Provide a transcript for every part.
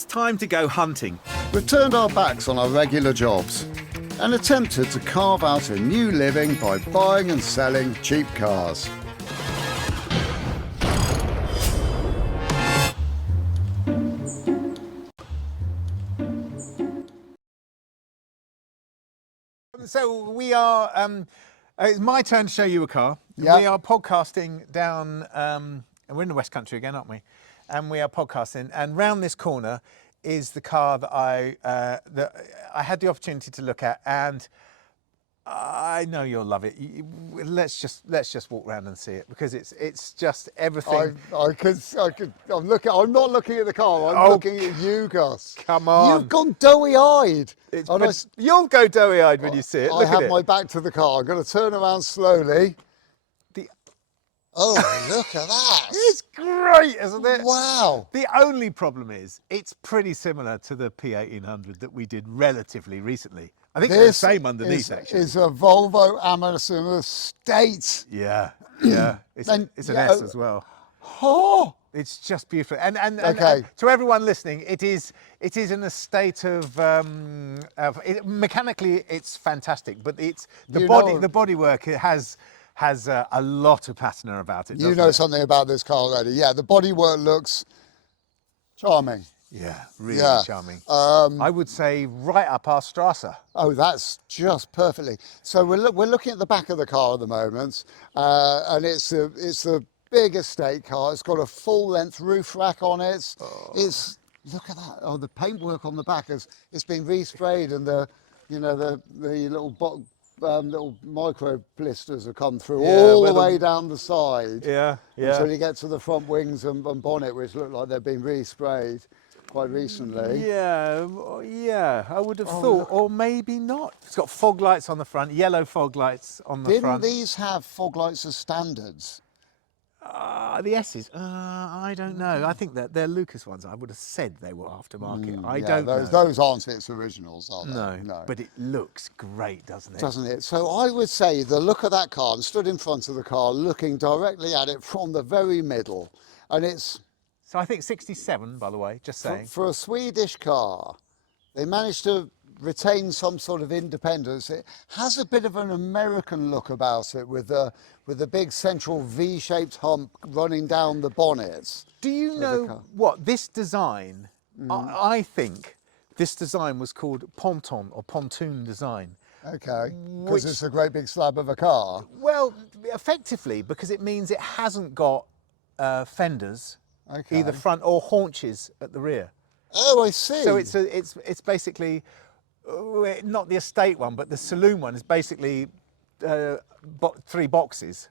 It's time to go hunting. We've turned our backs on our regular jobs and attempted to carve out a new living by buying and selling cheap cars. So we are, it's my turn to show you a car. Yep. We are podcasting down, and we're in the West Country again, aren't we? And we are podcasting, and round this corner is the car that I had the opportunity to look at, and I know you'll love it. Let's just walk around and see it, because it's just everything. I'm not looking at the car. I'm looking at you, Gus. Come on. You've gone doughy-eyed. You'll go doughy-eyed when you see it. I have my back to the car. I'm going to turn around slowly. Oh, look at that. It's great, isn't it? Wow. The only problem is it's pretty similar to the P1800 that we did relatively recently. I think they're the same underneath, actually. It's a Volvo Amazon Estate. Yeah. It's an S as well. Oh. It's just beautiful. And Okay. To everyone listening, it is in a state of mechanically it's fantastic, but it's the bodywork it has a lot of patina about it. You know something about this car already. Yeah, the bodywork looks charming. Yeah, really charming. I would say right up our Strasse. Oh, that's just perfectly. So we're looking at the back of the car at the moment, and it's a big estate car. It's got a full-length roof rack on it. Oh. Look at that. Oh, the paintwork on the back it's been resprayed, and the little micro blisters have come through all the way down the side. Yeah. Until you get to the front wings and bonnet, which look like they've been resprayed quite recently. Yeah, I would have thought, look. Or maybe not. It's got fog lights on the front, yellow fog lights on the front. Didn't these have fog lights as standards? The S's, I don't know. I think that they're Lucas ones. I would have said they were aftermarket. I don't know. Those aren't its originals, are they? No, but it looks great, doesn't it? Doesn't it? So I would say the look of that car, and stood in front of the car, looking directly at it from the very middle, and it's... So I think 67, by the way, just saying. For a Swedish car, they managed to retain some sort of independence. It has a bit of an American look about it, with the big central V-shaped hump running down the bonnet. Do you know what this design? I think this design was called ponton or pontoon design. Okay, because it's a great big slab of a car. Well, effectively, because it means it hasn't got fenders, either front or haunches at the rear. Oh, I see. So it's basically not the estate one, but the saloon one is basically 3 boxes.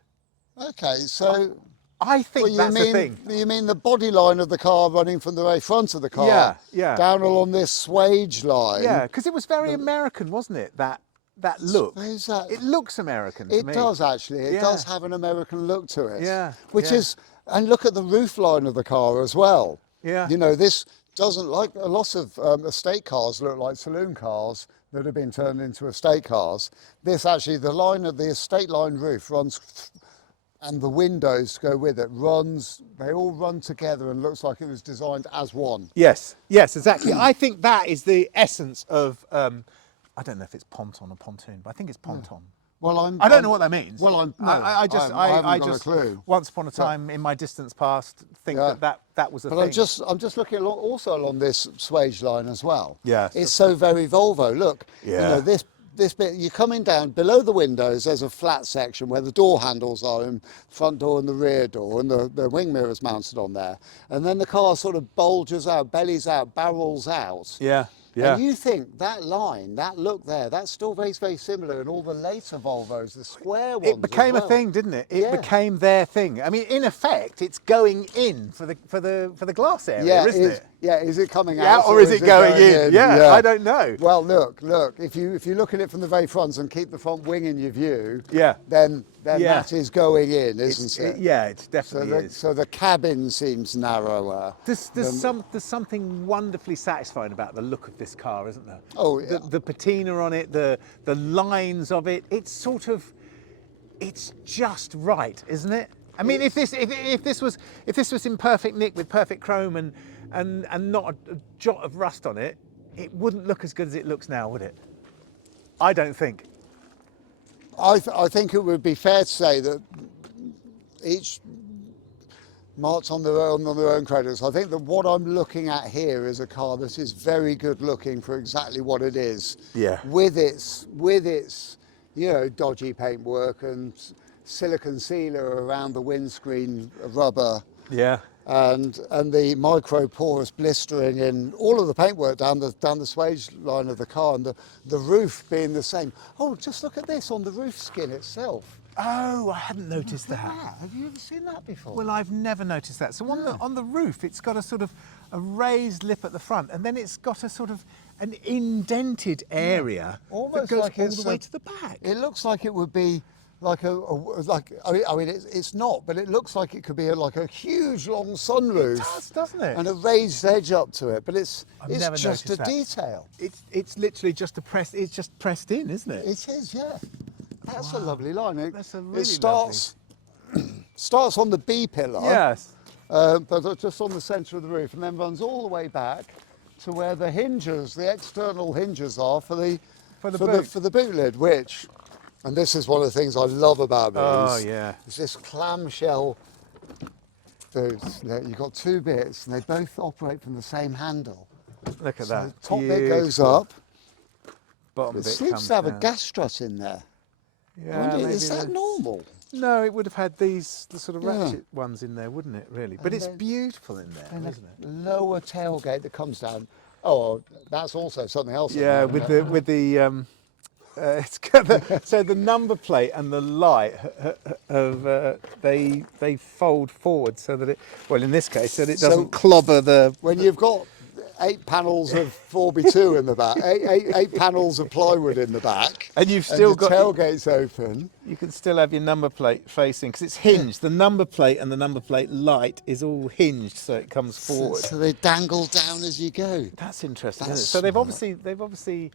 Okay, so I think that's the thing. You mean the body line of the car running from the very front of the car, down along this swage line? Yeah, because it was very American, wasn't it? That look. It looks American to me. It does actually. It does have an American look to it. Yeah. Which is, and look at the roof line of the car as well. Yeah. You know, this doesn't, like a lot of estate cars look like saloon cars that have been turned into estate cars. This actually, the line of the estate line roof runs, and the windows go with it, they all run together and looks like it was designed as one. Yes, exactly. I think that is the essence of, I don't know if it's ponton or pontoon, but I think it's ponton. Well, I don't know what that means. Well, I haven't got a clue. Once upon a time in my distance past, think that was a thing. But I'm just looking also along this swage line as well. Yeah. It's so very Volvo. Look, you know, this bit, you're coming down below the windows, there's a flat section where the door handles are, in front door and the rear door, and the wing mirrors mounted on there. And then the car sort of bulges out, bellies out, barrels out. Yeah. And you think that line, that look there, that's still very, very similar in all the later Volvos, the square ones. It became a thing, didn't it? It became their thing. I mean, in effect, it's going in for the glass area, isn't it? Yeah, is it coming out? Yeah, or is it going in? Yeah, I don't know. Well, look, if you look at it from the very front and keep the front wing in your view, then that is going in, isn't it? Yeah, it definitely is. So the cabin seems narrower. There's something wonderfully satisfying about the look of this car, isn't there? Oh, yeah. The patina on it, the lines of it, it's just right, isn't it? I mean, if this was in perfect nick with perfect chrome and not a jot of rust on it, it wouldn't look as good as it looks now, would it? I don't think. I think it would be fair to say that each marks on their own credits. I think that what I'm looking at here is a car that is very good looking for exactly what it is. Yeah. With its dodgy paintwork and silicon sealer around the windscreen rubber. Yeah. And the micro porous blistering in all of the paintwork down the swage line of the car, and the roof being the same. Oh, just look at this on the roof skin itself. Oh, I hadn't noticed that. Have you ever seen that before? Well, I've never noticed that. So on the roof, it's got a sort of a raised lip at the front, and then it's got a sort of an indented area that goes like all it's the way to the back. It looks like it would be like it's not, but it looks like it could be like a huge long sunroof. It does, doesn't it? And a raised edge up to it, but it's never just a noticed that. detail. It's literally just it's just pressed in, isn't it? It is, yeah. That's a lovely line. That's a really it starts on the B pillar. Yes. But just on the centre of the roof, and then runs all the way back to where the hinges, the external hinges are for the boot lid, which, and this is one of the things I love about these. Oh yeah. Is this clamshell boot. You've got two bits, and they both operate from the same handle. Look at So that. the top bit goes up. Bottom It bit seems comes to have down. a gas strut in there. Yeah, maybe Is that normal? No, it would have had the sort of Yeah. ratchet ones in there, wouldn't it? Really, but And it's then- beautiful in there, And isn't a it? lower tailgate that comes down. Oh, that's also something else. Yeah, with the it's got the number plate and the light of they fold forward so that in this case, so that it doesn't clobber the. When you've got 8 panels of 4x2 in the back, eight panels of plywood in the back, And you've still the got tailgates open. You can still have your number plate facing because it's hinged. The number plate and the number plate light is all hinged, so it comes forward. So they dangle down as you go. That's interesting. That's Isn't it? So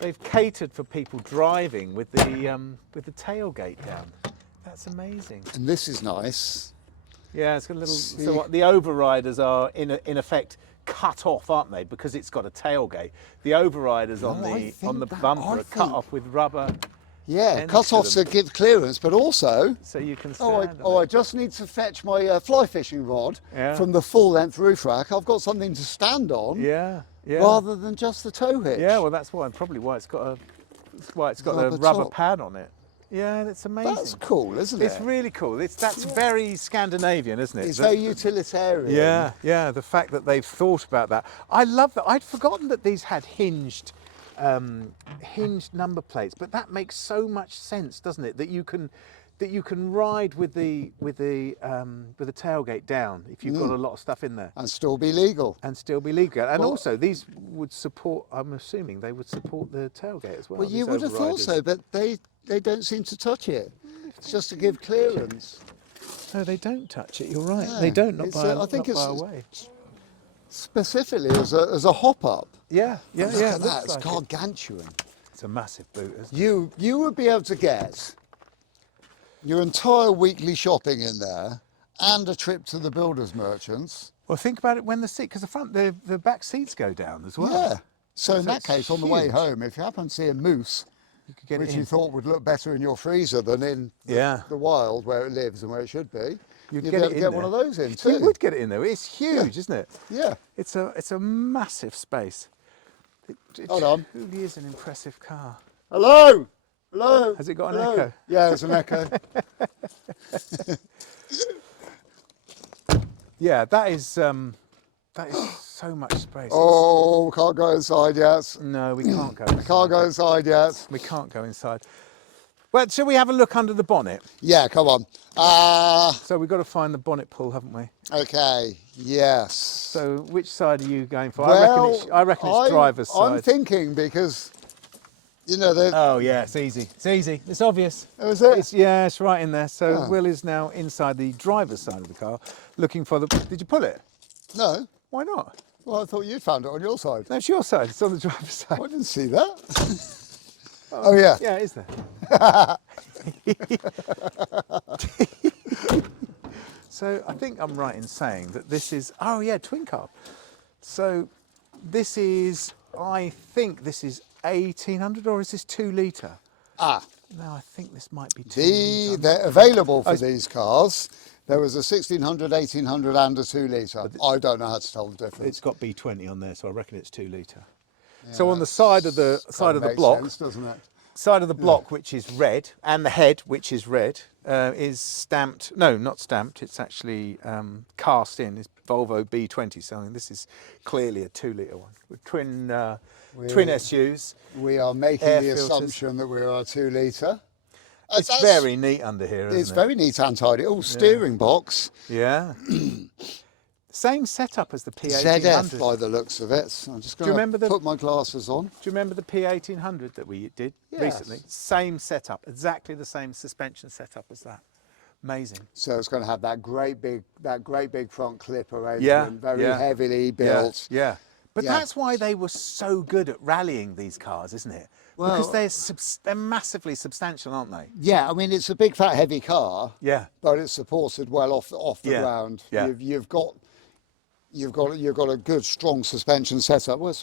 they've catered for people driving with the tailgate down. That's amazing. And this is nice. Yeah, it's got a little. See. So what the overriders are in effect cut off, aren't they? Because it's got a tailgate. The overriders on the bumper are cut off with rubber. Yeah, ends cut to offs them. to give clearance, but also. So you can stand I on it. just need to fetch my fly fishing rod Yeah. from the full length roof rack. I've got something to stand on Yeah, yeah. rather than just the tow hitch. Yeah, well, that's probably why it's got a Rubber rubber top. pad on it. Yeah, that's amazing. That's cool, isn't it? It's really cool. That's very Scandinavian, isn't it? It's very utilitarian. Yeah, yeah. The fact that they've thought about that. I love that. I'd forgotten that these had hinged number plates, but that makes so much sense, doesn't it? That you can ride with the tailgate down if you've got a lot of stuff in there. And still be legal. And still be legal. And Well- also, these would support, I'm assuming they would support the tailgate as well. Well, you these would have thought overriders. so, but they don't seem to touch it. It's just to give clearance. No, they don't touch it, you're right. Yeah, They don't, not it's, by I think not by a it's- way. Specifically as a hop up. Yeah, yeah, Look yeah. at it that, looks it's like it. gargantuan. It's a massive boot, isn't it? You would be able to get your entire weekly shopping in there and a trip to the builders merchants. Well, think about it when the seat, because the back seats go down as well. Yeah. So in So that it's case, on the way huge. home, if you happen to see a moose, You could get which it you in. thought would look better in your freezer than in Yeah. the wild where it lives and where it should be, You'd you'd get be able it to in get there. one of those in too. You would get it in there. It's huge, isn't it? Yeah. It's a massive space. It Hold on. truly is an impressive car. Hello? Hello? Has it got an Hello? echo? Yeah, it's an echo. Yeah, that is so much space. Oh, can't go inside yet. No, we can't go inside. Can't go inside yet. We can't go inside. Well, shall we have a look under the bonnet? Yeah, come on. So we've got to find the bonnet pull, haven't we? Okay, yes. So which side are you going for? Well, I reckon it's driver's side. I'm thinking because, you know, the Oh yeah, it's easy. It's easy. It's obvious. Oh, is it? It's right in there. So Oh. Will is now inside the driver's side of the car, looking for the. Did you pull it? No. Why not? Well, I thought you found it on your side. No, it's your side. It's on the driver's side. I didn't see that. Oh, yeah. Yeah, it is there. So I think I'm right in saying that this is. Oh yeah, twin carb. So this is, I think this is 1800, or is this 2 litre? Ah, No, I think this might be 2 litre. they're available for these cars. There was a 1600, 1800 and a 2 litre. I don't know how to tell the difference. It's got B20 on there, so I reckon it's 2 litre. So on the side of the block, sense, doesn't it? side of the block, which is red, and the head, which is red, is stamped. No, not stamped. It's actually cast in. It's Volvo B20. So this is clearly a 2 litre one with twin SUs. We are making air the filters. assumption that we are a 2 litre. It's very neat under here, isn't it? It's very neat and tidy. Oh, steering box. Yeah. Same setup as the ZF P1800. by the looks of it. So I'm just going remember to the- put my glasses on. Do you remember the P1800 that we did Yes. recently? Same setup, exactly the same suspension setup as that. Amazing. So it's going to have that great big front clipper over Yeah, and very yeah. heavily built. Yeah. But Yeah. that's why they were so good at rallying these cars, isn't it? Because they're massively substantial, aren't they? Yeah, I mean it's a big fat heavy car. Yeah. But it's supported well off the Yeah, ground. yeah. You've got a good strong suspension setup. Well,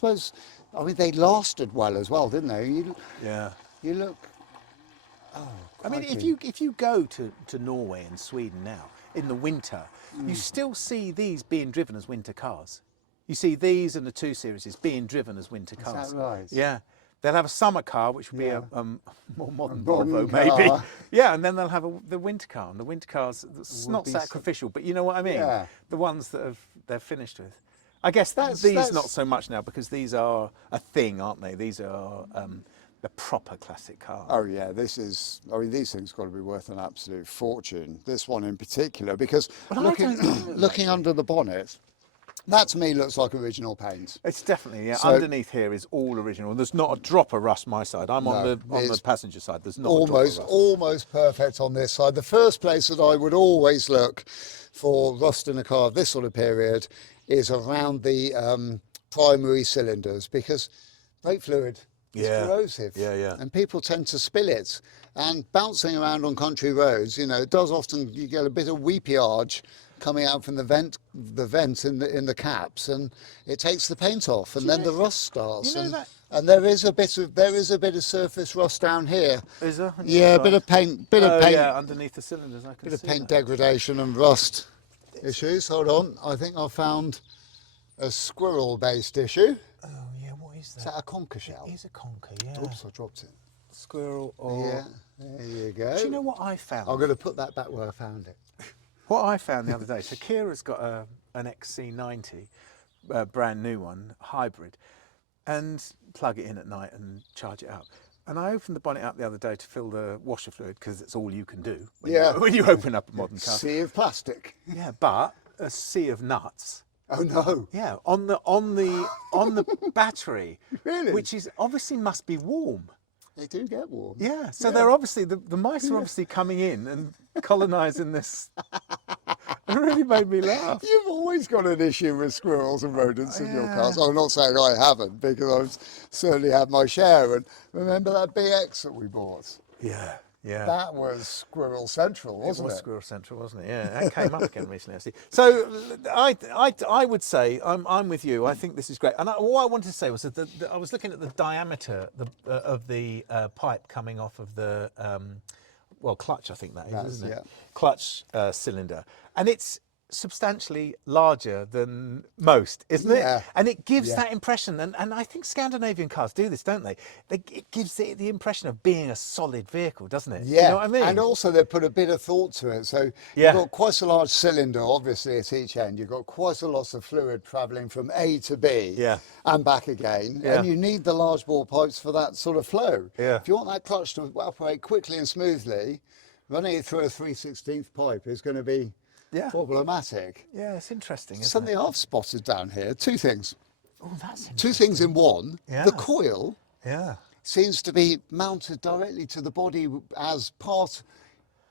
I mean they lasted well as well, didn't they? Yeah. You look. I mean, crikey. if you go to Norway and Sweden now in the winter, you still see these being driven as winter cars. You see these and the 2 Series being driven as winter cars. Is that right? Yeah. They'll have a summer car, which will be Yeah. a more modern modern Volvo, maybe. car. Yeah, and then they'll have the winter car. And the winter cars, it's Would not be sacrificial, but you know what I mean? Yeah. The ones that they're finished with. I guess That's- these that's- not so much now, because these are a thing, aren't they? These are the proper classic car. Oh yeah, these things got to be worth an absolute fortune. This one in particular, because But I looking, don't know. looking under the bonnet, that to me looks like original paint. It's definitely, yeah. So- Underneath here is all original. There's not a drop of rust my side. I'm on No, the it's passenger side. There's not a drop of rust. Almost perfect on this side. The first place that I would always look for rust in a car of this sort of period is around the primary cylinders, because brake fluid is Yeah. corrosive. Yeah, yeah. And people tend to spill it. And bouncing around on country roads, it does often, you get a bit of weepyage coming out from the vent in the caps, and it takes the paint off, and then the rust starts. you know that- And there is a bit of surface rust down here. Is there? Yeah, a bit of paint, Yeah, underneath the cylinders, I can bit of see paint that. degradation and rust issues. Hold on, I think I found a squirrel-based issue. Oh yeah, what is that? Is that a conker shell? It is a conker, yeah. Oops, I dropped it. Squirrel or... Yeah, there you go. Do you know what I found? I'm going to put that back where I found it. What I found the other day, so Kira's got an XC90, brand new one, hybrid, and plug it in at night and charge it up. And I opened the bonnet up the other day to fill the washer fluid, because it's all you can do when, when you open up a modern car. Sea of plastic. Yeah, but a sea of nuts. Oh no. Yeah, on the battery, Really? which is obviously must be warm. They do get warm. Yeah, so they're obviously the mice are obviously coming in and colonising this. It really made me laugh. You've always got an issue with squirrels and rodents in your Yeah. cars. I'm not saying I haven't, because I've certainly had my share. And remember that BX that we bought? Yeah, yeah. That was Squirrel Central, It wasn't was it? Squirrel Central, wasn't it? Yeah, that came up again recently, actually. So I would say I'm with you. I think this is great. And all I wanted to say was that I was looking at the diameter of the pipe coming off of the clutch. I think that is, That's- isn't it? yeah. Clutch cylinder, and it's substantially larger than most, isn't Yeah. it? And it gives Yeah. that impression, and I think Scandinavian cars do this, don't they? It gives it the impression of being a solid vehicle, doesn't it? Yeah, You know what I mean? and also they put a bit of thought to it. So Yeah. you've got quite a large cylinder, obviously, at each end. You've got quite a lot of fluid travelling from A to B Yeah. and back again. Yeah. And you need the large bore pipes for that sort of flow. Yeah. If you want that clutch to operate quickly and smoothly, running it through a 3/16 pipe is going to be Yeah. problematic. Yeah, it's interesting, isn't Something it? I've spotted down here, two things. Oh, that's interesting. Two things in one. Yeah. The coil Yeah. seems to be mounted directly to the body as part,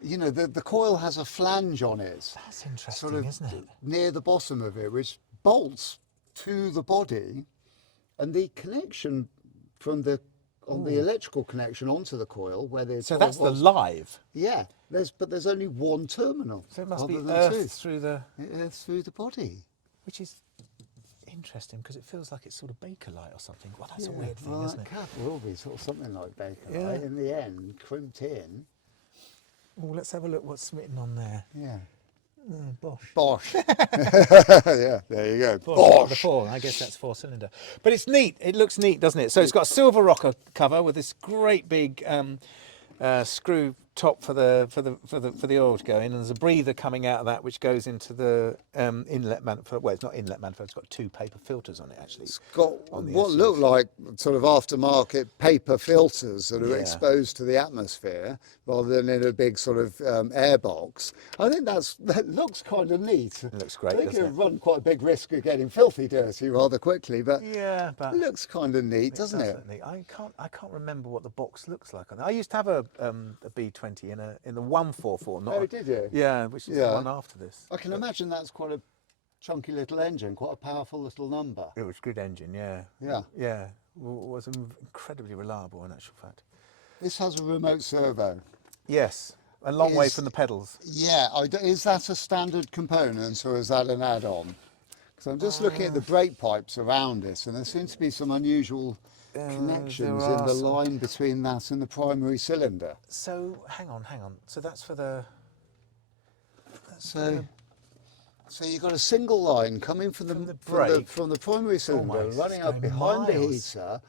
the coil has a flange on it, That's interesting, sort of isn't it? near the bottom of it, which bolts to the body, and the connection from the electrical connection onto the coil, where there's So that's the live. yeah. There's only one terminal. So it must rather be than two. earthed through the, Through the body. which is interesting because it feels like it's sort of Bakelite or something. Well, that's a weird thing, isn't it? Cap will be sort of something like Bakelite. Yeah. In the end, crimped in. Oh, let's have a look what's smitten on there. Yeah. Bosch. Bosch. Yeah, there you go. The Bosch. 4, I guess that's 4-cylinder. But it's neat. It looks neat, doesn't it? So it's got a silver rocker cover with this great big screw top for the oil to go in, and there's a breather coming out of that which goes into the inlet manifold. Well, it's not inlet manifold. It's got 2 paper filters on it actually. It's got on the what SUV. look like sort of aftermarket paper filters that are Yeah. exposed to the atmosphere rather than in a big sort of air box. I think that looks kind of neat. It looks great, I think doesn't it it? run quite a big risk of getting filthy dirty rather quickly, but Yeah, but it looks kind of neat, doesn't does it? look neat. I can't remember what the box looks like on it. I used to have a B20 in the 144. Not Oh, did you? Yeah, which is the Yeah. one after this. I can imagine that's quite a chunky little engine, quite a powerful little number. It was a good engine, yeah. Yeah. Yeah, was incredibly reliable in actual fact. This has a remote servo. Yes, a long way Is- from the pedals. Yeah, is that a standard component or is that an add-on? Because I'm just looking at the brake pipes around it, and there seems to be some unusual connections there in are the some. line between that and the primary cylinder. So hang on. So that's for the. So you've got a single line coming from the brake. from the primary cylinder, it's running up going behind the miles. heater,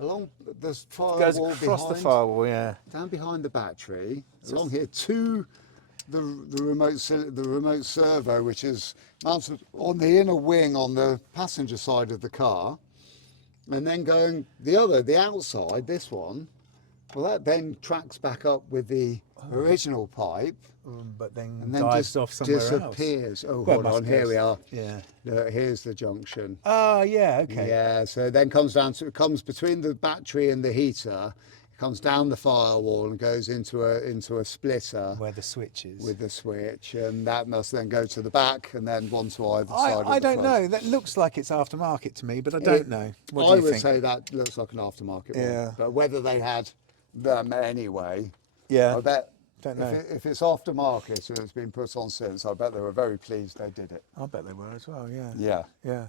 along the Goes firewall across behind, the firewall, yeah. down behind the battery, along here to the remote servo, which is mounted on the inner wing on the passenger side of the car, and then going the outside, this one. Well, that then tracks back up with the original pipe, But then and then dives just off somewhere disappears. else. Oh, Well, hold must on, here go- we are. Yeah. Look, here's the junction. Oh, yeah. Okay. Yeah, so it then comes between the battery and the heater. It comes down the firewall and goes into a splitter Where the switch is. with the switch, and that must then go to the back and then one to either side of the I don't front. know. That looks like it's aftermarket to me, but I don't know. What do I you would think? say that looks like an aftermarket Yeah. one, but whether they had them anyway, Yeah. I bet. Don't know. If it's aftermarket and it's been put on since, I bet they were very pleased they did it. I bet they were as well. Yeah. Yeah. Yeah.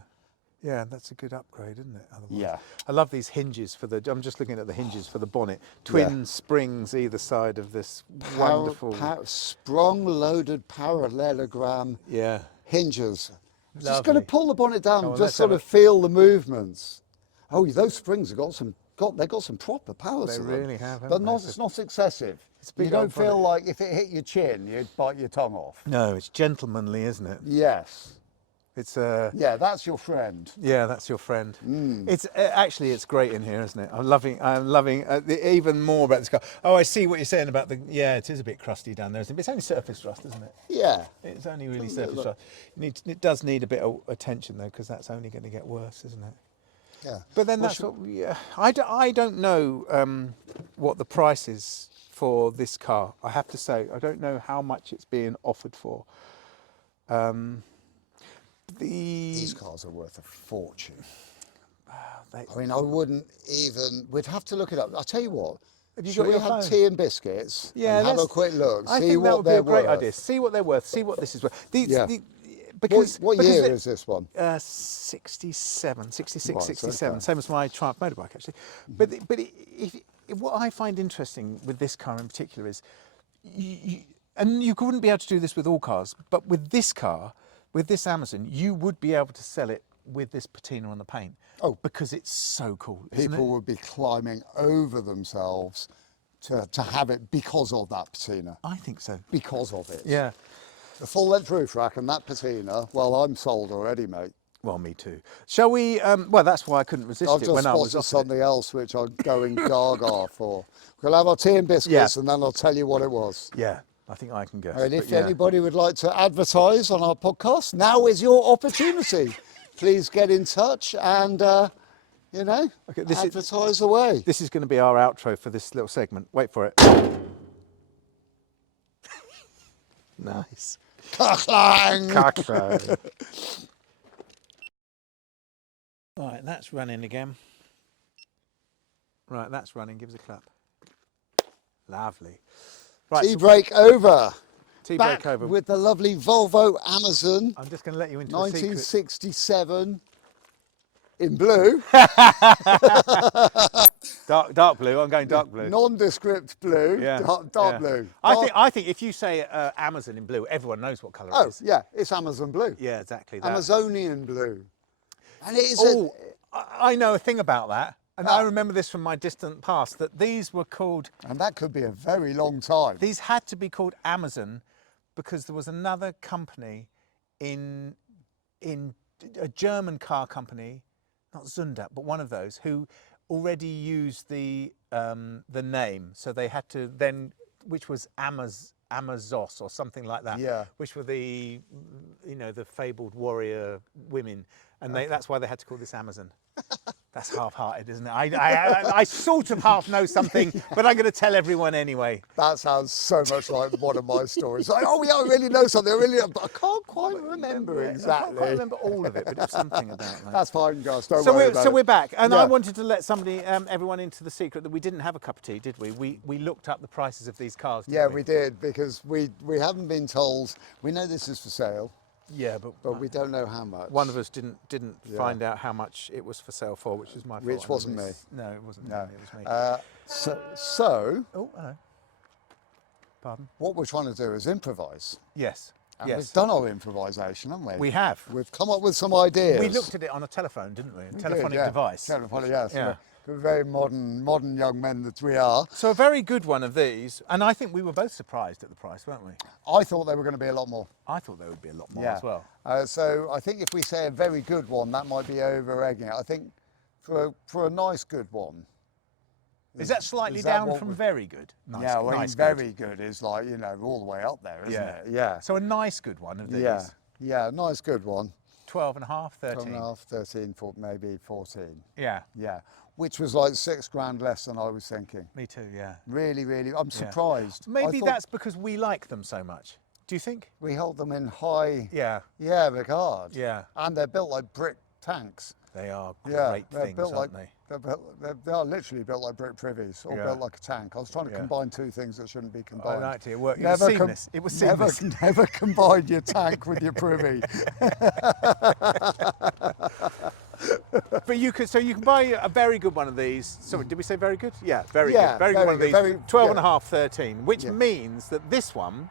Yeah, that's a good upgrade, isn't it? Otherwise. Yeah. I love these hinges for the. I'm just looking at the hinges for the bonnet. Twin springs either side of this wonderful. Sprung loaded parallelogram Yeah. hinges. I'm just Lovely. going to pull the bonnet down Come and on, just let's sort have of feel the movements. Oh, those springs have got some proper power They to them. really have, But haven't they? it's not excessive. It's a big You don't old feel bonnet. like if it hit your chin, you'd bite your tongue off. No, it's gentlemanly, isn't it? Yes. It's Yeah, that's your friend. Yeah, that's your friend. Mm. It's actually it's great in here, isn't it? I'm loving even more about this car. Oh, I see what you're saying about the. Yeah, it is a bit crusty down there, isn't it? But it's only surface rust, isn't it? Yeah. It's only really Doesn't it surface look- rust. It does need a bit of attention though, because that's only going to get worse, isn't it? Yeah. But then Well, that's what. Yeah, I don't know what the price is for this car. I have to say, I don't know how much it's being offered for. These cars are worth a fortune. They, I mean, I wouldn't even. We'd have to look it up. I'll tell you what. Have you Shall got we your have phone? tea and biscuits? Yeah, and have a let's- quick look. I See think that what would be they're a great worth. idea. See what they're worth. See what this is worth. These, Yeah. because What because year they- is this one? 67, 66, Right, 67, okay. same as my Triumph motorbike actually. But what I find interesting with this car in particular is, and you wouldn't be able to do this with all cars, but with this car, with this Amazon, you would be able to sell it with this patina on the paint. Oh. Because it's so cool, isn't People it? would be climbing over themselves to have it because of that patina. I think so. Because of it. Yeah. The full length roof rack and that patina, well, I'm sold already, mate. Well, me too. Shall we? Well, that's why I couldn't resist I've it just when I was spotted offered it. something else which I'm going gaga for. We'll have our tea and biscuits Yeah. and then I'll tell you what it was. Yeah, I think I can guess. And but if yeah. anybody would like to advertise on our podcast, now is your opportunity. Please get in touch and, Okay, this is- advertise away. This is going to be our outro for this little segment. Wait for it. Nice. Clang! Right, that's running again. Right, that's running. Give us a clap. Lovely. Right, Tea break over. tea Back break over. with the lovely Volvo Amazon, I'm just going to let you into a secret. 1967. in blue. Dark blue. I'm going dark blue. Nondescript blue, Yeah, dark yeah. blue. I think if you say Amazon in blue, everyone knows what colour it is. Yeah, it's Amazon blue. Yeah, exactly that. Amazonian blue. And it is I know a thing about that, and I remember this from my distant past, that these were called... and that could be a very long time. These had to be called Amazon because there was another company in a German car company, not Zundat, but one of those, who already used the name, so they had to then, which was Amazos or something like that, Yeah. which were the fabled warrior women, and that's why they had to call this Amazon. That's half-hearted, isn't it? I sort of half know something, but I'm going to tell everyone anyway. That sounds so much like one of my stories. Like, oh yeah, I really know something. I can't quite remember exactly. I can't quite remember all of it, but it was something about that. That's fine, guys. Don't worry about it. So we're back, and Yeah. I wanted to let everyone into the secret that we didn't have a cup of tea, did we? We looked up the prices of these cars. Didn't Yeah, we we did, because we haven't been told. We know this is for sale, Yeah, but we don't know how much. one of us didn't find out how much it was for sale for, which was my fault. Which wasn't me. No, it wasn't No. me. It was me. So Oh, hello. Pardon? what we're trying to do is improvise. Yes. And yes. we've done our improvisation, haven't we? We have. We've come up with some ideas. We looked at it on a telephone, didn't we? A We did, telephonic yeah. device. Telephonic, yes. Yeah. We're very modern young men that we are. So a very good one of these, and I think we were both surprised at the price, weren't we? I thought they were going to be a lot more. I thought there would be a lot more Yeah. as well. So I think if we say a very good one, that might be over-egging it. I think for a nice good one. Is that slightly is that down what from we- very good? Nice, Yeah, well, nice very good is like, all the way up there, isn't Yeah. it? Yeah. So a nice good one of these. Yeah, nice good one. 12 and a half, 13. 12 and a half, 13, maybe 14. Yeah, Yeah. Which was like £6,000 less than I was thinking. me too, yeah. Really, I'm surprised. Maybe I thought that's because we like them so much. Do you think? we hold them in high Yeah, regard. yeah. And they're built like brick tanks. They are Yeah, great they're things, built aren't like they? they are literally built like brick privies, or Yeah. built like a tank. I was trying to Yeah. combine two things that shouldn't be I combined. liked it. It worked. It was seamless. It was seamless. Never combine your tank with your privy. But you can buy a very good one of these. Sorry, did we say very good? Yeah, very Yeah, good. Very good one of good, these. very- 12 and a yeah. half, 13, which Yeah. means that this one,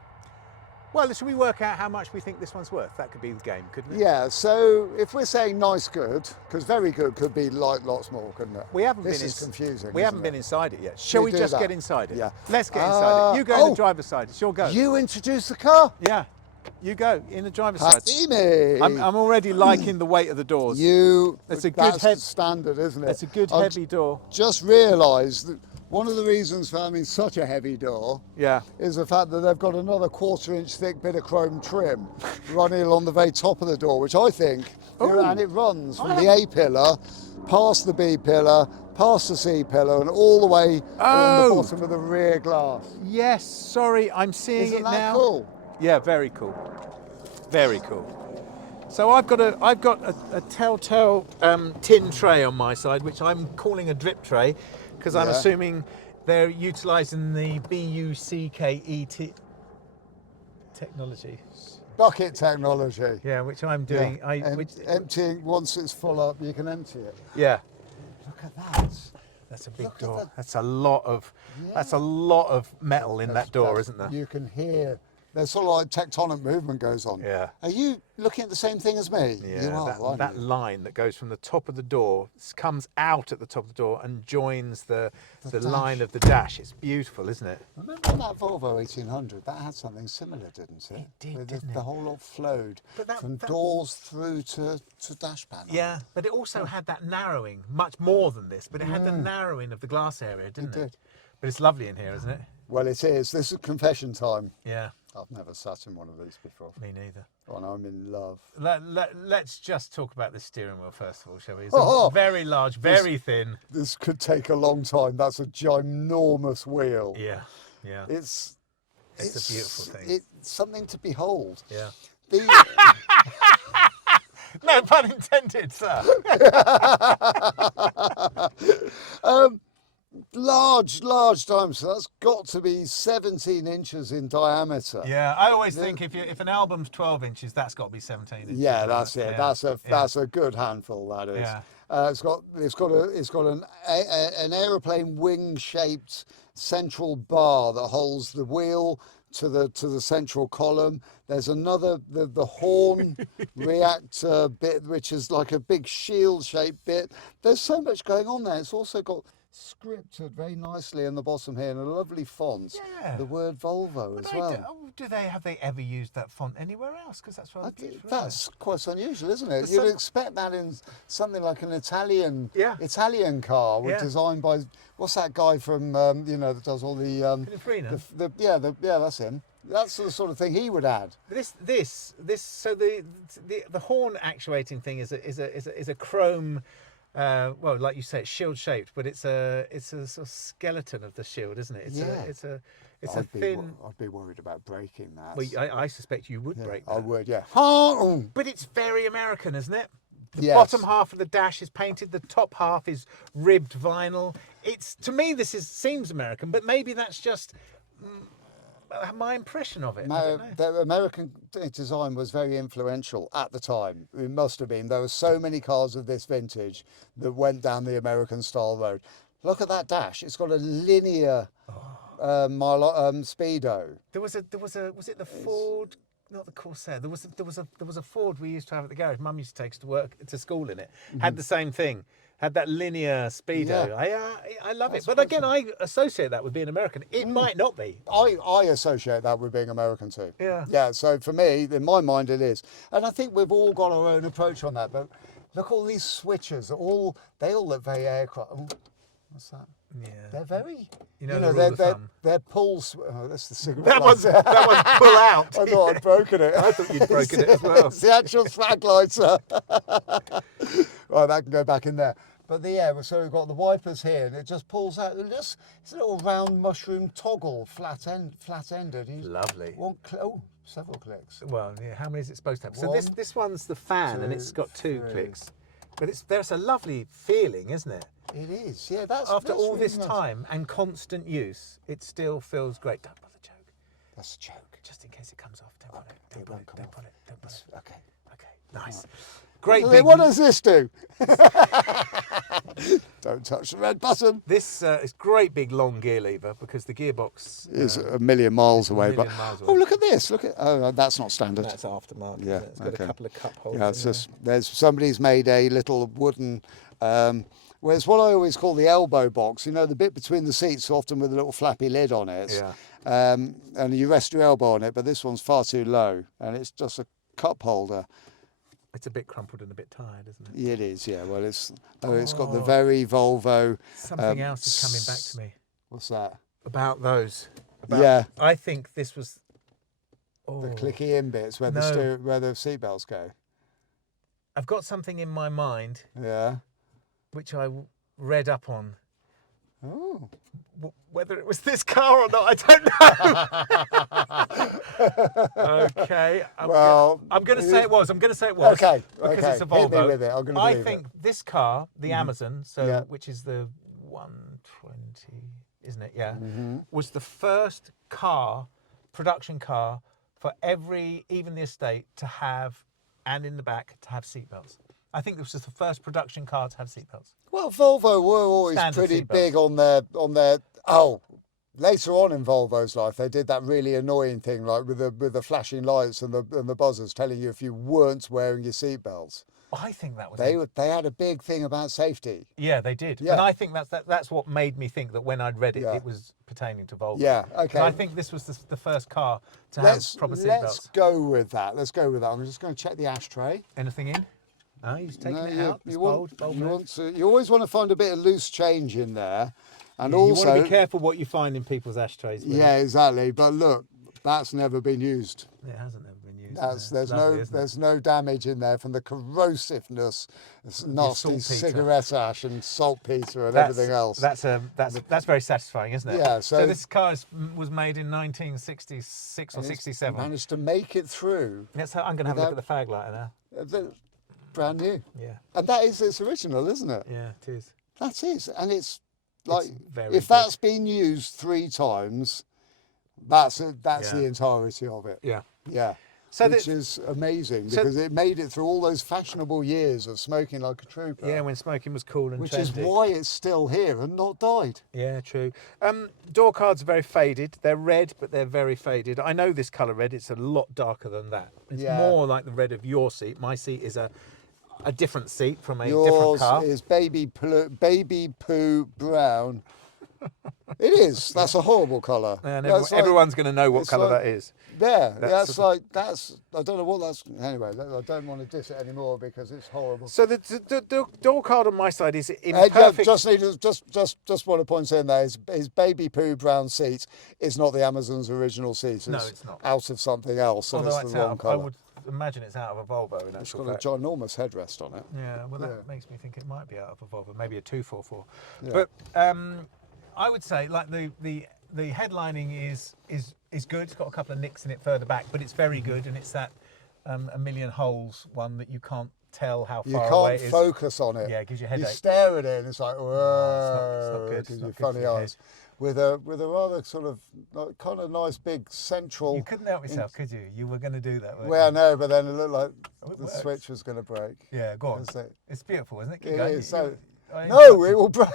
well, should we work out how much we think this one's worth? That could be the game, couldn't it? Yeah, so if we're saying nice good, because very good could be like lots more, couldn't it? We haven't This been is confusing. We haven't isn't been it? inside it yet. Shall We we do just that. get inside it? Yeah. Let's get inside it. You go in the driver's side. It's your go. You introduce the car. Yeah. You go in the driver's side. Happy me. I'm already liking the weight of the doors. That's a good head- standard, isn't it? It's a good I've heavy door. Just realised that one of the reasons for having such a heavy door Yeah. is the fact that they've got another 1/4 inch thick bit of chrome trim running along the very top of the door, which I think, and it runs from the A pillar, past the B pillar, past the C pillar, and all the way along the bottom of the rear glass. Yes. Sorry, I'm seeing Isn't it that now. cool? Yeah, very cool. Very cool. So I've got a telltale tin tray on my side, which I'm calling a drip tray, because I'm Yeah. assuming they're utilising the BUCKET technology. Bucket technology. Yeah, which I'm doing. Emptying, once it's full up, you can empty it. Yeah, Look at that. that's a big Look at door. that. That's a lot of metal in that door, isn't there? You can hear. There's sort of like tectonic movement goes on. Yeah. Are you looking at the same thing as me? Yeah, You are, aren't that you? line that goes from the top of the door, comes out at the top of the door and joins the line of the dash. It's beautiful, isn't it? Remember when that Volvo 1800, that had something similar, didn't it? It did, Where didn't the it? whole lot flowed But that- from that- doors through to dash panel. Yeah, but it also had that narrowing, much more than this, but it had the narrowing of the glass area, didn't it? did. But it's lovely in here, isn't it? Well, it is. This is confession time. Yeah, I've never sat in one of these before. me neither. And I'm in love. Let's just talk about the steering wheel first of all, shall we? It's Oh, very large, very thin. This could take a long time. That's a ginormous wheel. Yeah, yeah. It's a beautiful thing. It's something to behold. Yeah. The, No pun intended, sir. large times. So that's got to be 17 inches in diameter. Yeah, I always think if an album's 12 inches, that's got to be 17 inches. Yeah, that's it. Yeah, That's a good handful. That is. Yeah. It's got an aeroplane wing shaped central bar that holds the wheel to the central column. There's another the horn reactor bit, which is like a big shield shaped bit. There's so much going on there. It's also got scripted very nicely in the bottom here in a lovely font. Yeah. The word Volvo as well. Have they ever used that font anywhere else? Because that's rather beautiful. That's quite unusual, isn't it? But You'd expect that in something like an Italian car, designed by what's that guy from that does all the Pininfarina? That's him. That's the sort of thing he would add. So the horn actuating thing is a chrome. Well, like you say, it's shield shaped, but it's a sort of skeleton of the shield, isn't it? I'd be worried about breaking that. Well, I suspect you would break that. I would, yeah. But it's very American, isn't it? The bottom half of the dash is painted. The top half is ribbed vinyl. To me, this seems American, but maybe that's just my impression of it. I don't know. The American design was very influential at the time. It must have been. There were so many cars of this vintage that went down the American style road. Look at that dash. It's got a linear speedo. Was it the Ford? Not the Corsair. There was a Ford we used to have at the garage. Mum used to take us to school in it. Had the same thing. Had that linear speedo. Yeah. I love it. But again, I associate that with being American. It might not be. I associate that with being American too. Yeah. Yeah. So for me, in my mind, it is. And I think we've all got our own approach on that. But look, all these switches, they all look very aircraft. Oh, what's that? Yeah. They're very. They're pulls. Oh, that's the cigarette. That one's pull out. I thought I'd broken it. I thought you'd broken it as well. It's the actual flag lighter. Right, that can go back in there. But so we've got the wipers here, and it just pulls out. It's a little round mushroom toggle, flat-ended. Lovely. Several clicks. Well, yeah. How many is it supposed to have? So this one's the fan, and it's got 2 clicks. But there's a lovely feeling, isn't it? It is, yeah. After all really this nice. time and constant use, it still feels great. Don't bother, joke. That's a joke. Just in case it comes off. Don't put it. Don't put it. Okay. Okay. Nice. Great. What does this do? Don't touch the red button. This is great big long gear lever because the gearbox is a million miles away. Miles away. Oh, look at this! That's not standard. That's aftermarket. Yeah, it's got a couple of cup holders. Yeah, it's just somebody's made a little wooden. Well, it's what I always call the elbow box. The bit between the seats, often with a little flappy lid on it. Yeah. And you rest your elbow on it, but this one's far too low, and it's just a cup holder. It's a bit crumpled and a bit tired, isn't it? It is, yeah. Well, it's got the very Volvo. Something else is coming back to me. What's that? About those. I think this was. The clicky in bits where where the seatbelts go. I've got something in my mind. Yeah. Which I read up on. Oh. Whether it was this car or not, I don't know. Okay. I'm going to say it was. Okay. Because it's a Volvo. Hit me with it. I'm going to believe I think this car, the Amazon, which is the 120, isn't it? Yeah. Was the first production car for even the estate to have, and in the back to have seatbelts. I think this was the first production car to have seatbelts. Well, Volvo were always pretty big on their. Later on in Volvo's life, they did that really annoying thing, like with the flashing lights and the buzzers telling you if you weren't wearing your seatbelts. I think that was. They had a big thing about safety. Yeah, they did. Yeah. And I think that's what made me think that when I'd read it, it was pertaining to Volvo. Yeah. Okay. And I think this was the first car to have proper seatbelts. Let's go with that. I'm just going to check the ashtray. Anything in? Oh, he's taking it out. You always want to find a bit of loose change in there, and also you want to be careful what you find in people's ashtrays. Yeah, exactly. But look, that's never been used. It hasn't ever been used. There's no damage in there from the corrosiveness, nasty cigarette ash and saltpeter and everything else. That's very satisfying, isn't it? Yeah. So this car was made in 1966 or 67. Managed to make it through. I'm going to have a look at the fag lighter now. Brand new. Yeah. And that is its original, isn't it? Yeah, it is. That's it. And it's like, if that's been used 3 times, that's the entirety of it. Yeah. Yeah. which is amazing because it made it through all those fashionable years of smoking like a trooper. Yeah, when smoking was cool and which trendy. is why it's still here and not died. Yeah, true. Door cards are very faded. They're red, but they're very faded. I know this colour red. It's a lot darker than that. It's more like the red of your seat. My seat is a different seat from a different car. Yours is baby poo brown. It is. That's a horrible colour. And everyone's going to know what colour that is. Yeah, that's I don't know what that's. Anyway, I don't want to diss it anymore because it's horrible. So the door card on my side is in perfect. Just want to point in there. His baby poo brown seat is not the Amazon's original seat. No, it's not. Out of something else, and Although it's the wrong colour. I would imagine it's out of a Volvo. It's got a ginormous headrest on it. Yeah, well, that makes me think it might be out of a Volvo, maybe a 244. Yeah. But I would say like the headlining is good. It's got a couple of nicks in it further back, but it's very good, and it's that a million holes one that you can't tell how far away it is. You can't focus on it. Yeah, it gives you a headache. You stare at it, and it's like, whoa, it's not good. It gives you It's not good funny for your eyes. With a rather sort of kind of nice big central. You couldn't help yourself, could you? You were going to do that. Well, no, but then it look't like the works. switch was going to break. Yeah, go on. It's beautiful, isn't it? Keep going. Is. No, it will break.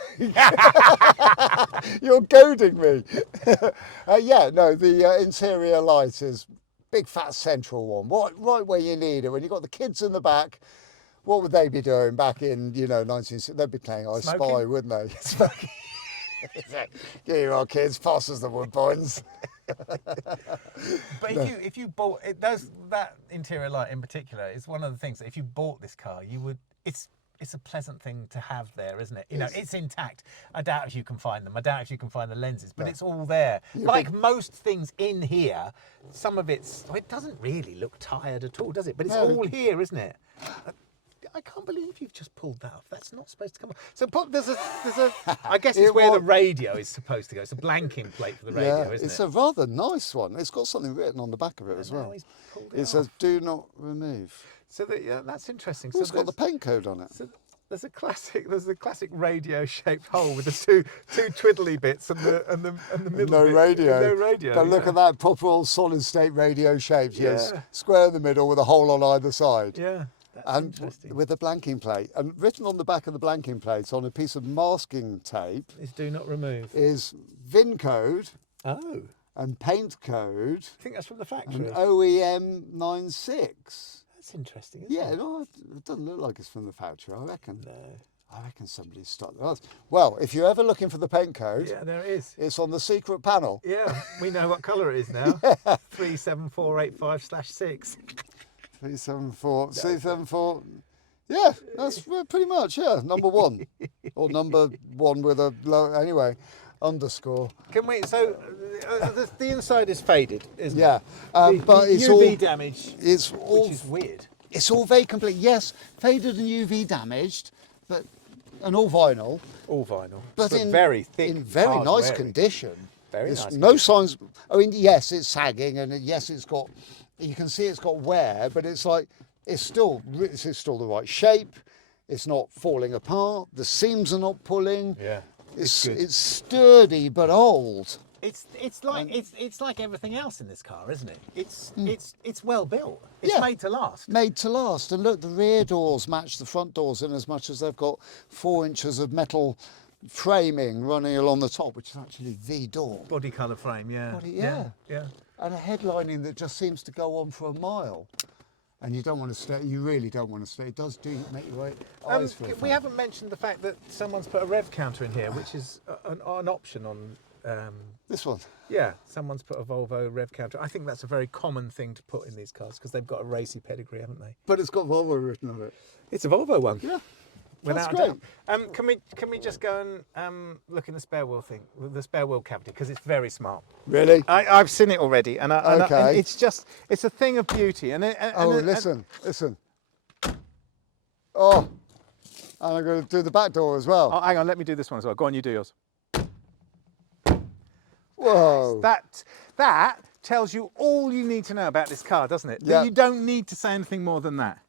You're goading me. The interior light is big fat central one, right where you need it. When you've got the kids in the back, what would they be doing back in 1960? They'd be playing I Spy, wouldn't they? Smoking. Get your old kids, pass us the wood boys. But if you bought it, that interior light in particular is one of the things that if you bought this car, you would. It's a pleasant thing to have there, isn't it? It's intact. I doubt if you can find them. I doubt if you can find the lenses, but it's all there. Like most things in here, some of it doesn't really look tired at all, does it? But it's all here, isn't it? I can't believe you've just pulled that off. That's not supposed to come off. So there's a I guess it's where the radio is supposed to go. It's a blanking plate for the radio, isn't it? It's a rather nice one. It's got something written on the back of it as well. It says "Do not remove." So that's interesting. It's got the paint code on it. So there's a classic radio-shaped hole with the two twiddly bits and the middle no bit. radio. No radio. But look at that proper old solid-state radio shape. Yes, square in the middle with a hole on either side. Yeah. And with a blanking plate, and written on the back of the blanking plate on a piece of masking tape is "Do not remove." Is VIN code. Oh. And paint code. I think that's from the factory. And OEM 96. That's interesting, isn't it? No, it doesn't look like it's from the factory, I reckon. No. I reckon somebody's stuck there. Well, if you're ever looking for the paint code, there it is. It's on the secret panel. Yeah, we know what colour it is now. 37485/6. 374. Yeah, that's pretty much, number one. Or number one with a low, anyway, underscore. Can we, so the inside is faded, isn't it? Yeah, but it's UV all damage, which is weird. It's all very complete. Yes, faded and UV damaged, and all vinyl. All vinyl, but in very thick, in very nice condition. Very nice. No signs. I mean, yes, it's sagging, and yes, it's got. You can see it's got wear, but it's like it's still the right shape. It's not falling apart. The seams are not pulling. Yeah, it's sturdy but old. It's like everything else in this car, isn't it? It's well built. It's made to last. Made to last. And look, the rear doors match the front doors in as much as they've got 4 inches of metal framing running along the top, which is actually the door. Body colour frame, yeah. Yeah. And a headlining that just seems to go on for a mile. And you don't want to stay. You really don't want to stay. It does make your eyes feel. We haven't mentioned the fact that someone's put a rev counter in here, which is an option on. This one? Yeah, someone's put a Volvo rev counter. I think that's a very common thing to put in these cars because they've got a racy pedigree, haven't they? But it's got Volvo written on it. It's a Volvo one. Yeah, without that's great. Can we just go and look in the spare wheel the spare wheel cavity, because it's very smart. Really? I've seen it already, and it's a thing of beauty. Listen. Oh, and I'm going to do the back door as well. Oh, hang on, let me do this one as well. Go on, you do yours. Whoa. That tells you all you need to know about this car, doesn't it? Yeah. You don't need to say anything more than that.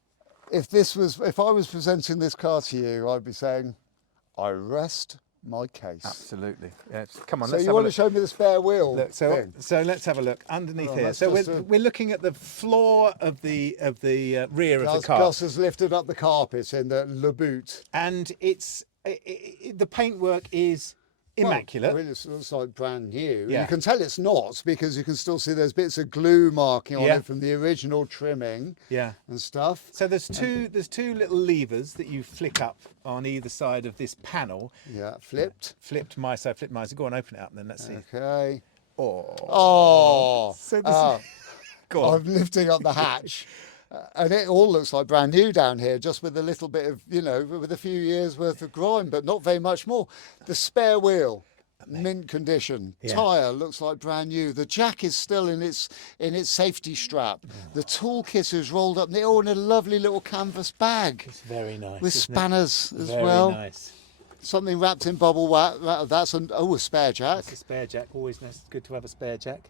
If I was presenting this car to you, I'd be saying, I rest my case. Absolutely. Yeah, come on, So let's you have a want to look. show me the spare wheel Look, thing? so let's have a look underneath Oh, here. that's So just we're looking at the floor of the rear of the car, Gus has lifted up the carpet in the beaut. and the paintwork is immaculate. Well, I mean, it looks like brand new. Yeah. You can tell it's not because you can still see there's bits of glue marking on Yeah. it from the original trimming Yeah. and stuff. So there's two little levers that you flick up on either side of this panel. Yeah, flipped. Flipped my side, flipped my side. Go on, open it up, and then let's see. Okay. Oh. Oh, So this go on. I'm lifting up the hatch. And it all looks like brand new down here, just with a little bit of, with a few years worth of grime, but not very much more. The spare wheel, mint condition. Yeah. Tyre looks like brand new. The jack is still in its safety strap. The toolkit is rolled up. They're all in a lovely little canvas bag It's very nice. with isn't it? spanners as Very well. nice. Something wrapped in bubble wrap. That's a spare jack. It's a spare jack. Always nice. Good to have a spare jack.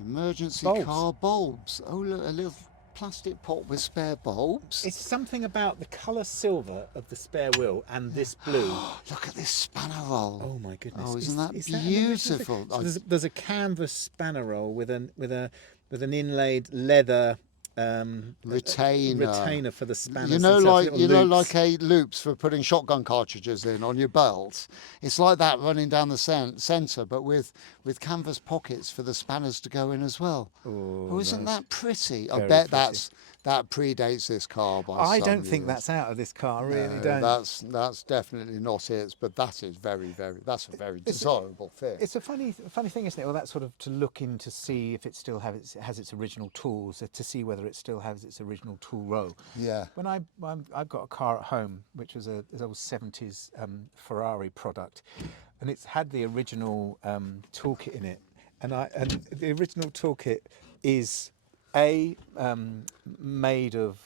Emergency Bulbs. car bulbs. Oh, look, a little plastic pot with spare bulbs. It's something about the colour silver of the spare wheel and this blue. Look at this spanner roll. Oh my goodness! Oh, isn't that is an original beautiful? thing? So there's a canvas spanner roll with an inlaid leather retainer for the spanners. You know, themselves, like little loops. like a loops for putting shotgun cartridges in on your belt. It's like that running down the centre, but with canvas pockets for the spanners to go in as well. Oh, isn't nice. that pretty? I Very bet pretty. that predates this car by I some don't think years. that's out of this car. I really No, don't. That's definitely not it. But that is that's a very desirable thing. It's a funny thing, isn't it? Well, that's sort of to look in to see if it still has its original tools, to see whether it still has its original tool row. Yeah. When I've got a car at home, which was an old 70s Ferrari product, and it's had the original toolkit in it, and the original toolkit is made of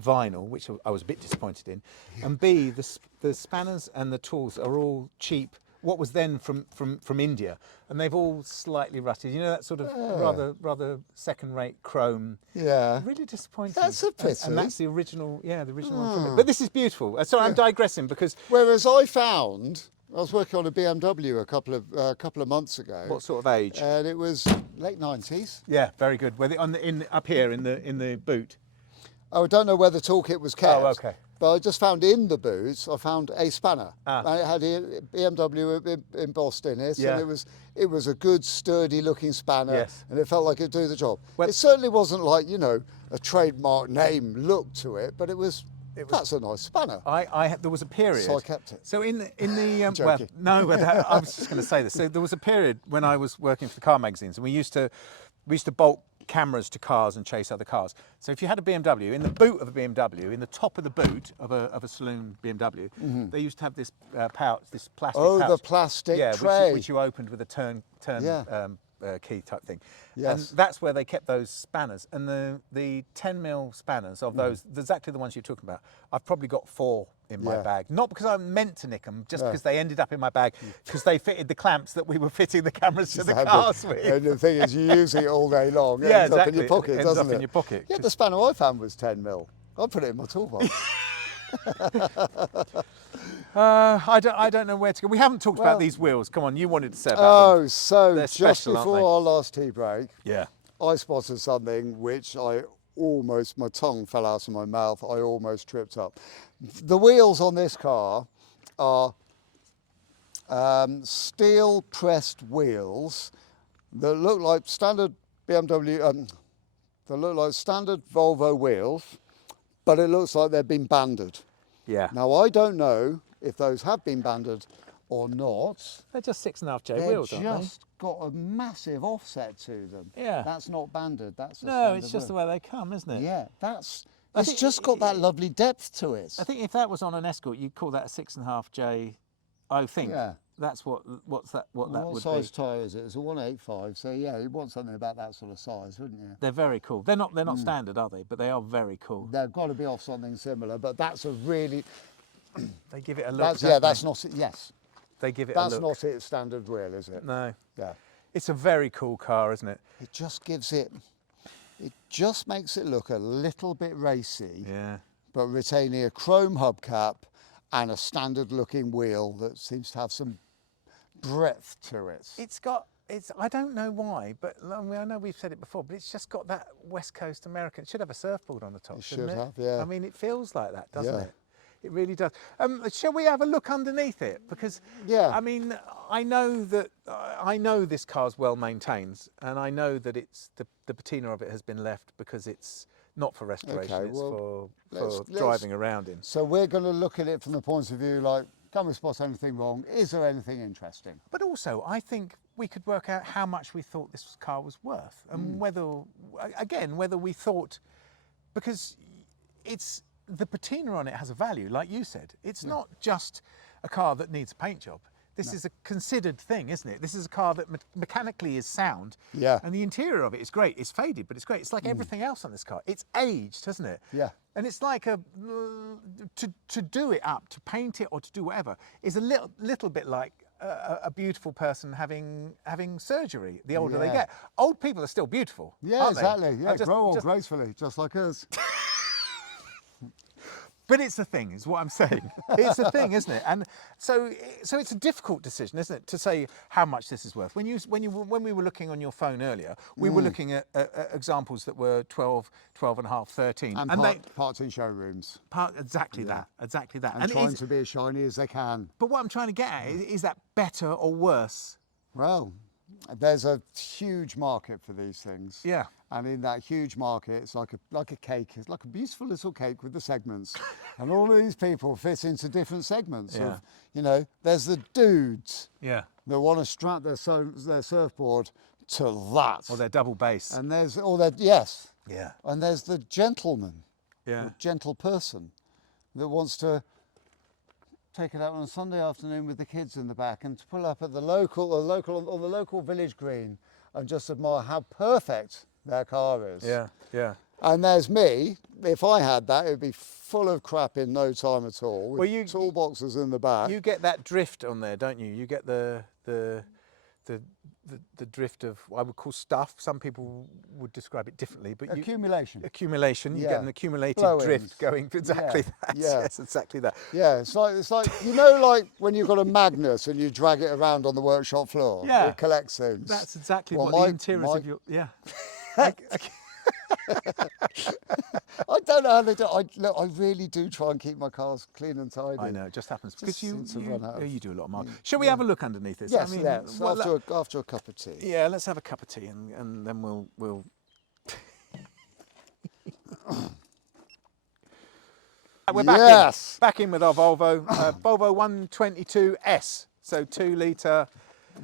vinyl, which I was a bit disappointed in, and B, the spanners and the tools are all cheap. What was then from India, and they've all slightly rusted. You know, that sort of rather second-rate chrome. Yeah. Really disappointing. That's a pity. And that's the original, the original one from it. But this is beautiful. Sorry, I'm digressing because Whereas I was working on a BMW a couple of months ago. what sort of age? And it was late 90s. Yeah, very good. Up here in the boot. I don't know where the toolkit was kept. Oh, okay. But I just found in the boot, I found a spanner. Ah. And it had a BMW embossed in it. Yeah. And it was a good, sturdy looking spanner. Yes. And it felt like it'd do the job. Well- it certainly wasn't like, a trademark name look to it, but that's a nice spanner. There was a period. So I kept it. So in the Joking. I was just going to say this. So there was a period when I was working for the car magazines, and we used to bolt cameras to cars and chase other cars. So if you had a BMW, in the boot of a BMW, in the top of the boot of a saloon BMW, they used to have this pouch, this plastic pouch. Oh, the plastic yeah, tray. which you opened with a turn Yeah. key type thing. Yes. And that's where they kept those spanners. And the 10mm spanners of those, exactly the ones you're talking about, I've probably got 4 in my Yeah. bag. Not because I meant to nick them, just because they ended up in my bag, because they fitted the clamps that we were fitting the cameras to the cars with. And the thing is, you use it all day long. It Yeah, ends up in exactly. your pocket, It ends doesn't up it? in your pocket. Yeah, the spanner I found was 10mm. I put it in my toolbox. I don't know where to go. We haven't talked about these wheels. Come on, you wanted to say about them. So They're just special, aren't before they? our last tea break, Yeah. I spotted something which my tongue fell out of my mouth. I almost tripped up. The wheels on this car are steel pressed wheels that look like standard BMW, that look like standard Volvo wheels, but it looks like they've been banded. Yeah. Now, I don't know if those have been banded or not. They're just 6.5J They've wheels, aren't just got a massive offset to them. Yeah. That's not banded. That's a they? No, standard it's just the wheel. way they come, isn't it? Yeah, I it's think just got that lovely depth to it. I think if that was on an Escort, you'd call that a 6.5J. I think Yeah. that's what that What would size be. tyre is it? It's a 185. So yeah, you'd want something about that sort of size, wouldn't you? They're very cool. They're not standard, are they? But they are very cool. They've got to be off something similar. But that's a really They give it a look. that's don't that's they? not it. Yes, They give it that's a look. not its standard wheel, is it? No. Yeah. It's a very cool car, isn't it? It just gives it. It just makes it look a little bit racy. Yeah. But retaining a chrome hubcap and a standard looking wheel that seems to have some breadth to it. I don't know why, but I mean, I know we've said it before, but it's just got that West Coast American. It should have a surfboard on the top, shouldn't it? Should have, yeah. I mean, it feels like that, doesn't Yeah. it? It really does. Shall we have a look underneath it? Because, Yeah. I mean, I know this car's well maintained, and I know that the patina of it has been left because it's not for restoration, Okay, it's well, for let's- driving around in. So we're going to look at it from the point of view like, can we spot anything wrong? Is there anything interesting? But also, I think we could work out how much we thought this car was worth, and whether we thought, because it's the patina on it has a value, like you said. It's not just a car that needs a paint job. This is a considered thing, isn't it? This is a car that mechanically is sound. Yeah. And the interior of it is great. It's faded, but it's great. It's like everything else on this car. It's aged, hasn't it? Yeah. And it's like to do it up, to paint it or to do whatever, is a little bit like a beautiful person having surgery. The older they Yeah. get, old people are still beautiful. Yeah, aren't they? exactly. Yeah, grow old just- gracefully, just like us. But it's a thing, is what I'm saying. It's a thing, isn't it? And so it's a difficult decision, isn't it, to say how much this is worth. When we were looking on your phone earlier, we were looking at examples that were 12 and a half, 13, And parts in showrooms. exactly that. And trying to be as shiny as they can. But what I'm trying to get at is that better or worse? Well, there's a huge market for these things. Yeah. And in that huge market, it's like a cake. It's like a beautiful little cake with the segments. And all of these people fit into different segments. Yeah. Of, there's the dudes Yeah. that want to strap their surfboard to that. Or they're double bass. And there's Yeah. And there's the gentleman, Yeah. the gentle person that wants to take it out on a Sunday afternoon with the kids in the back and to pull up at the local village green and just admire how perfect their car is. Yeah. Yeah. And there's me. If I had that, it'd be full of crap in no time at all. With Well, toolboxes in the back. You get that drift on there, don't you? You get the drift of what I would call stuff. Some people would describe it differently, but Accumulation. accumulation. You get Yeah. an accumulated Blow-ins. drift going. Exactly Yeah. that. Yeah. Yes, exactly that. Yeah, it's like like when you've got a magnet and you drag it around on the workshop floor. Yeah. It collects things. That's exactly Well, what my- the interiors my- of your I don't know how they do. I really do try and keep my cars clean and tidy. I know, it just happens because you seems to run out of- you do a lot of marketing. Shall we have a look underneath this? Yes, I mean, yes. well, After a cup of tea. yeah, let's have a cup of tea and then we'll. We're back in with our Volvo, Volvo 122S, so 2 litre.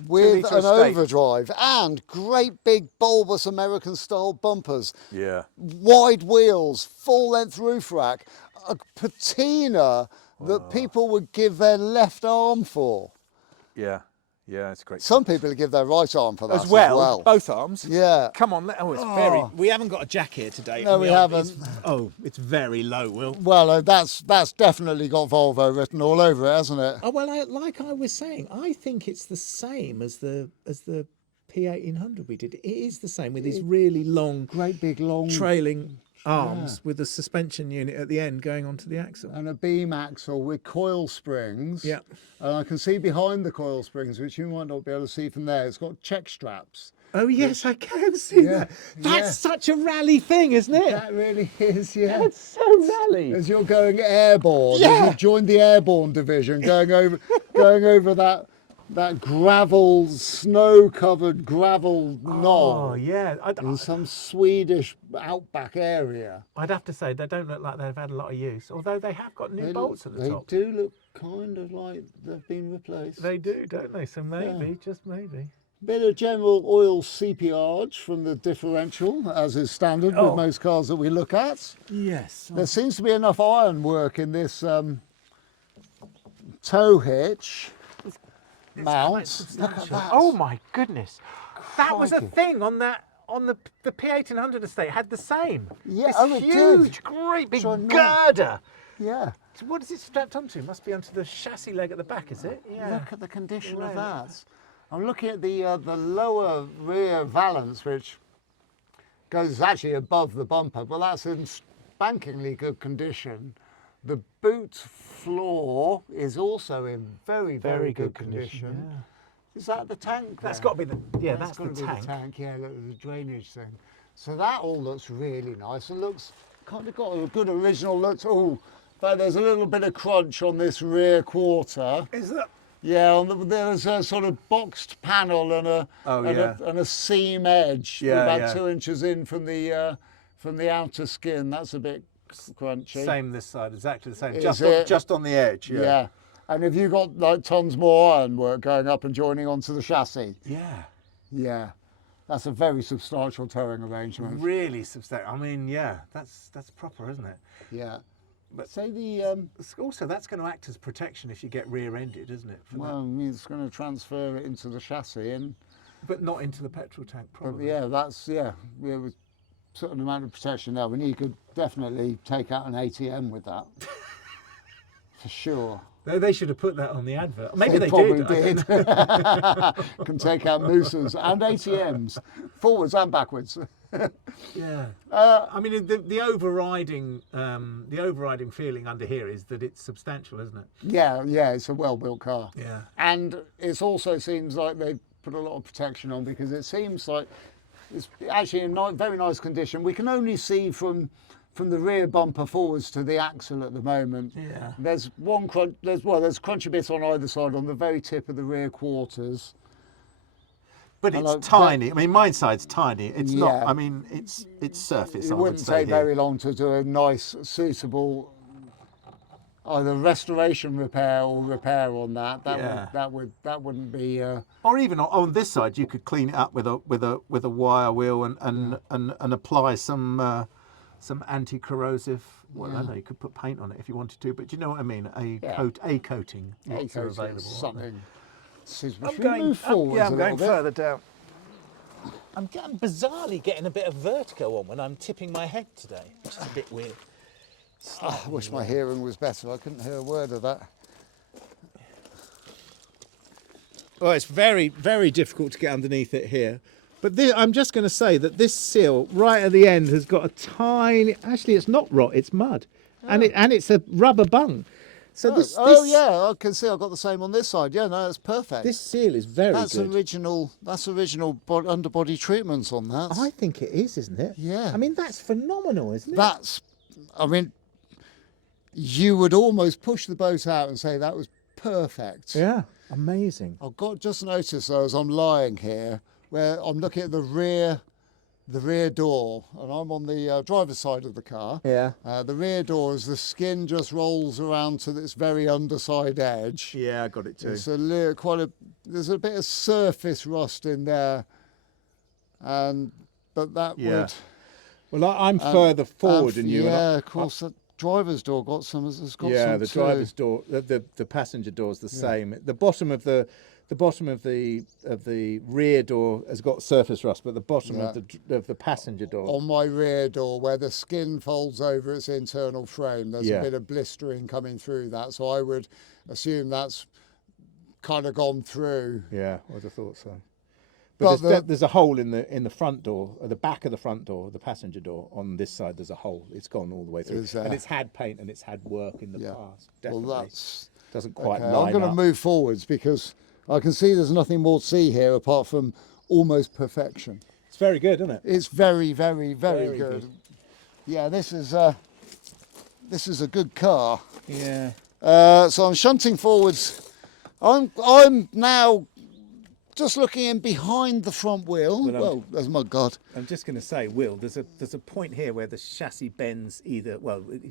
With 2 litre an estate. overdrive and great big bulbous American style bumpers, Yeah. wide wheels, full length roof rack, a patina that people would give their left arm for. Yeah, it's great. Some people would give their right arm for that as well, both arms. Yeah. Come on, it's very. We haven't got a jack here today. No, and we are- haven't. It's very low, Will. Well, that's definitely got Volvo written all over it, hasn't it? Oh well, like I was saying, I think it's the same as the P1800 we did. It is the same with these really long, Great big long trailing arms with the suspension unit at the end going onto the axle. and a beam axle with coil springs. Yeah. And I can see behind the coil springs, which you might not be able to see from there. It's got check straps. Oh yes, I can see that. That's yeah. such a rally thing, isn't it? That really is, yeah. That's so rally. As you're going airborne, Yeah. as you've joined the airborne division, going over that gravel, snow-covered gravel knoll Oh yeah, in some Swedish outback area. I'd have to say they don't look like they've had a lot of use, although they have got new bolts at the They top. do look kind of like they've been replaced. They do, don't they? So maybe, just maybe. Bit of general oil seepage from the differential, as is standard with most cars that we look at. Yes. There seems to be enough iron work in this tow hitch mount. Look at that. Oh my goodness, that was a Crikey. thing on the P1800 estate. Had the same. Yeah, This oh, it did. huge, great big So nice. girder. Yeah. So what is it strapped onto? Must be onto the chassis leg at the back, is it? Yeah. Look at the condition of Right. that. I'm looking at the lower rear valance, which goes actually above the bumper, but that's in spankingly good condition. The boot floor is also in very good condition. Yeah. Is that the tank? That's there? got to be that's gotta the be tank. the tank. Yeah, look, the drainage thing. So that all looks really nice. It looks kind of got a good original look. Oh, but there's a little bit of crunch on this rear quarter. Is that? Yeah, there's a sort of boxed panel and a seam edge about 2 inches in from the outer skin. That's a bit crunchy. Same this side, exactly the same. Is Just on the edge. Yeah. Yeah. And have you got like tons more ironwork going up and joining onto the chassis? Yeah. Yeah. That's a very substantial towing arrangement. Really substantial. I mean, yeah, that's proper, isn't it? Yeah. But say the also that's going to act as protection if you get rear-ended, isn't it? Well, I mean, it's going to transfer it into the chassis, but not into the petrol tank, probably. But yeah, we have a certain amount of protection there. And you could definitely take out an ATM with that, for sure. They should have put that on the advert. Maybe they probably did. Can take out mousses and ATMs, forwards and backwards. Yeah. I mean, the overriding feeling under here is that it's substantial, isn't it? Yeah, it's a well-built car. Yeah. And it also seems like they put a lot of protection on, because it seems like it's actually in very nice condition. We can only see from the rear bumper forwards to the axle at the moment. Yeah. There's crunchy bits on either side on the very tip of the rear quarters. But it's tiny. I mean, mine side's tiny. It's not. I mean, it's surface. It wouldn't take very long to do a nice, suitable either restoration repair or repair on that. That wouldn't be. Or even on this side, you could clean it up with a wire wheel and apply some anti-corrosive. Well, I don't know, you could put paint on it if you wanted to, but do you know what I mean? A coating. Lots are available. Something. I'm going forward. further down. I'm bizarrely getting a bit of vertigo on when I'm tipping my head today, which is a bit weird. I wish my hearing was better. I couldn't hear a word of that. Well, it's very, very difficult to get underneath it here. But I'm just going to say that this sill right at the end has got a tiny. Actually, it's not rot; it's mud, and it's a rubber bung. So this. Yeah, I can see. I've got the same on this side. Yeah, no, that's perfect. This seal is very good. That's original underbody treatments on that. I think it is, isn't it? Yeah. I mean, that's phenomenal, isn't it? I mean, you would almost push the boat out and say that was perfect. Yeah, amazing. I've just noticed though, as I'm lying here, where I'm looking at the rear door, and I'm on the driver's side of the car. Yeah. The rear door, as the skin just rolls around to this very underside edge. Yeah, I got it too. It's there's a bit of surface rust in there, but that would. Well, I'm further forward than you. Yeah, of course. The driver's door got some. Yeah, the driver's door, the passenger door is the same. The bottom of the rear door has got surface rust, but the bottom of the passenger door. On my rear door, where the skin folds over its internal frame, there's a bit of blistering coming through that. So I would assume that's kind of gone through. Yeah, I would have thought so. But there's a hole in the front door, at the back of the front door, the passenger door. On this side, there's a hole. It's gone all the way through, and it's had paint and it's had work in the past. Definitely. Well, doesn't quite line up. I'm going to move forwards because I can see there's nothing more to see here apart from almost perfection. It's very good, isn't it? It's very, very, very good. Yeah, this is a good car. Yeah. So I'm shunting forwards. I'm now just looking in behind the front wheel. Well, oh my God. I'm just going to say, Will, there's a point here where the chassis bends it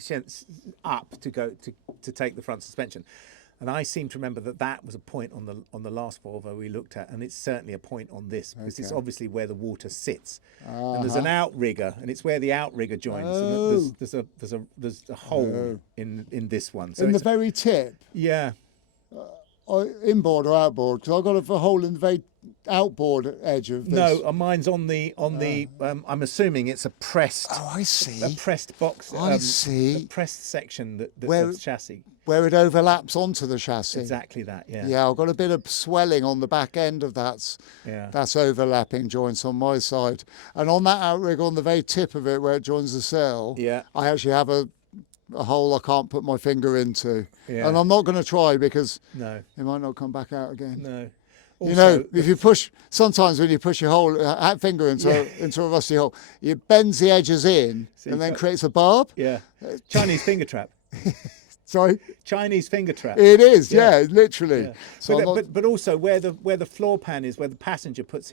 sheds up to take the front suspension. And I seem to remember that was a point on the last Volvo we looked at, and it's certainly a point on this because it's obviously where the water sits. And there's an outrigger, and it's where the outrigger joins. And there's a hole in this one. So in the very tip. Yeah. Inboard or outboard? Because I've got a hole in the very outboard edge of this. No, mine's on the. I'm assuming it's a pressed. Oh, I see. A pressed box. I see. A pressed section that's the chassis. Where it overlaps onto the chassis. Exactly that. Yeah. Yeah, I've got a bit of swelling on the back end of that. Yeah. That's overlapping joints on my side, and on that outrigger on the very tip of it where it joins the cell. Yeah. I actually have a a hole I can't put my finger into. Yeah. And I'm not going to try because No. it might not come back out again. No. You know, if you push, sometimes when you push your finger into a rusty hole, it bends the edges in and then creates a barb. Yeah. Chinese finger trap. Sorry? Chinese finger trap. It is, yeah, literally. Yeah. So But also where the floor pan is, where the passenger puts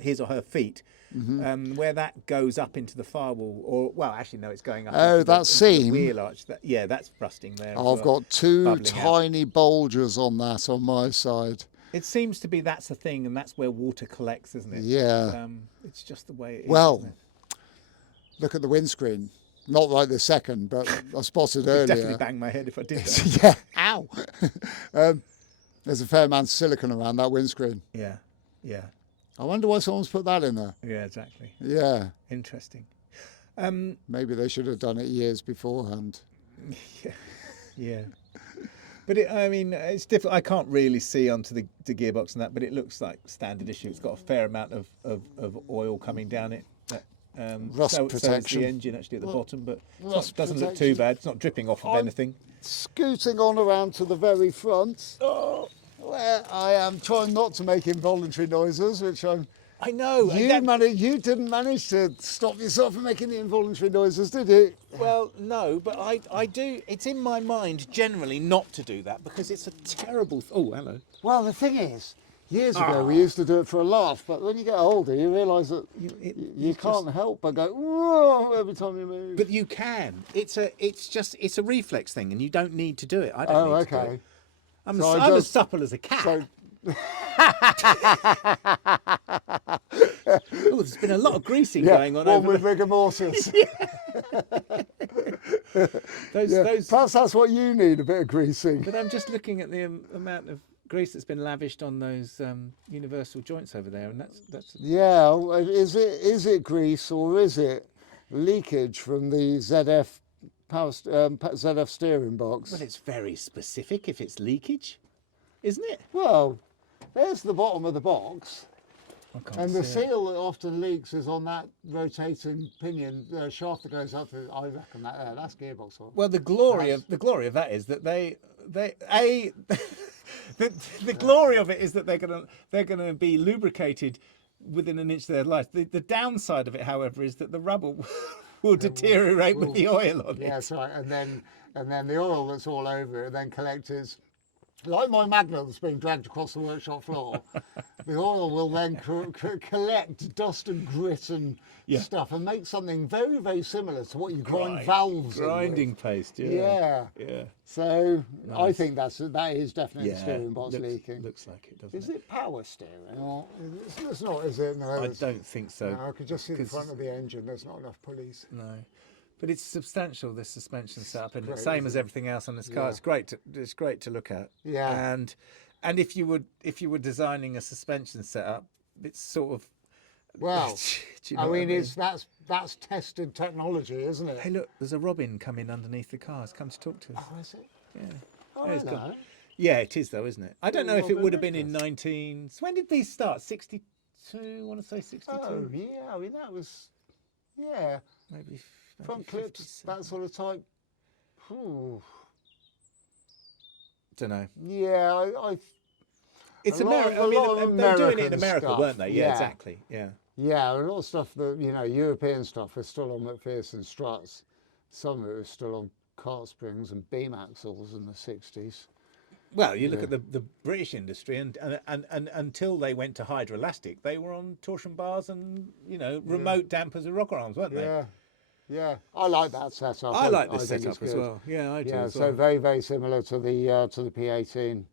his or her feet, where that goes up into the firewall, or well, actually no, it's going up. Oh, into that the seam. wheel arch. That's rusting there. I've got two tiny bulges on that on my side. It seems to be that's the thing, and that's where water collects, isn't it? Yeah. It's just the way it is. Well, isn't it? look at the windscreen. Not right this second, but I spotted earlier. Definitely bang my head if I did that. Yeah. Ow. There's a fair amount of silicone around that windscreen. Yeah. Yeah. I wonder why someone's put that in there. Yeah. Exactly. Yeah. Interesting. Maybe they should have done it years beforehand. Yeah. Yeah. But it's difficult. I can't really see onto the gearbox and that, but it looks like standard issue. It's got a fair amount of oil coming down it. Rust so protection. is the engine actually at the bottom, but Rust it doesn't look protection. too bad. It's not dripping off of anything. Scooting on around to the very front, where I am trying not to make involuntary noises, which I know. You didn't manage to stop yourself from making the involuntary noises, did you? Well, no, but I do. It's in my mind generally not to do that because it's a terrible. Oh, hello. Well, the thing is, years ago we used to do it for a laugh, but when you get older, you realise that you can't help but go whoa every time you move. But you can. It's a reflex thing, and you don't need to do it. I don't need to do it. I'm as supple as a cat. So, Oh, there's been a lot of greasing going on. One with rigor mortis. Perhaps that's what you need, a bit of greasing. But I'm just looking at the amount of grease that's been lavished on those universal joints over there, and that's. Yeah, is it grease or is it leakage from the ZF ZF steering box? Well, it's very specific if it's leakage, isn't it? Well, there's the bottom of the box. And the see it. seal that often leaks is on that rotating pinion shaft that goes up. I reckon that's gearbox oil. Well, the glory of that is that the glory of it is that they're gonna be lubricated within an inch of their life. The downside of it, however, is that the rubber will deteriorate with the oil on it. Yeah, that's right. And then the oil that's all over it then collects like my Magna that's being dragged across the workshop floor. The oil will then collect dust and grit and stuff and make something very, very similar to what you grind valves in with. Grinding paste, yeah. So Nice. I think that is definitely the steering box leaking. Looks like it, doesn't Is it power steering? Or it's not, is it? No, I don't think so. No, I could just see the front of the engine. There's not enough pulleys. No. But it's substantial, this suspension setup, and it's same as everything else on this car. It's great to look at. Yeah. And if you were designing a suspension setup, it's sort of well. do you know what I mean? That's tested technology, isn't it? Hey, look, there's a robin coming underneath the car. It's come to talk to us. Oh, is it? Yeah. Oh, There it's hello. gone. Yeah, it is though, isn't it? I don't know if it Robin would have been in Nicholas. 19. When did these start? 62. I want to say 62. Oh, yeah. I mean, that was, yeah. Maybe Front clips, 57. that sort of type. Ooh. Don't know. Yeah, I It's A lot America. of- I a lot mean, of they were doing it in American America, stuff. weren't they? Yeah, Yeah. exactly. Yeah. yeah, a lot of stuff that, European stuff is still on McPherson struts. Some of it was still on cart springs and beam axles in the 60s. Well, you look at the British industry, and until they went to hydroelastic, they were on torsion bars and remote dampers with rocker arms, weren't they? Yeah, yeah. I like that setup. I like this think setup it's as good. well. Yeah, I do. Yeah, as so well. very, very similar to the P18.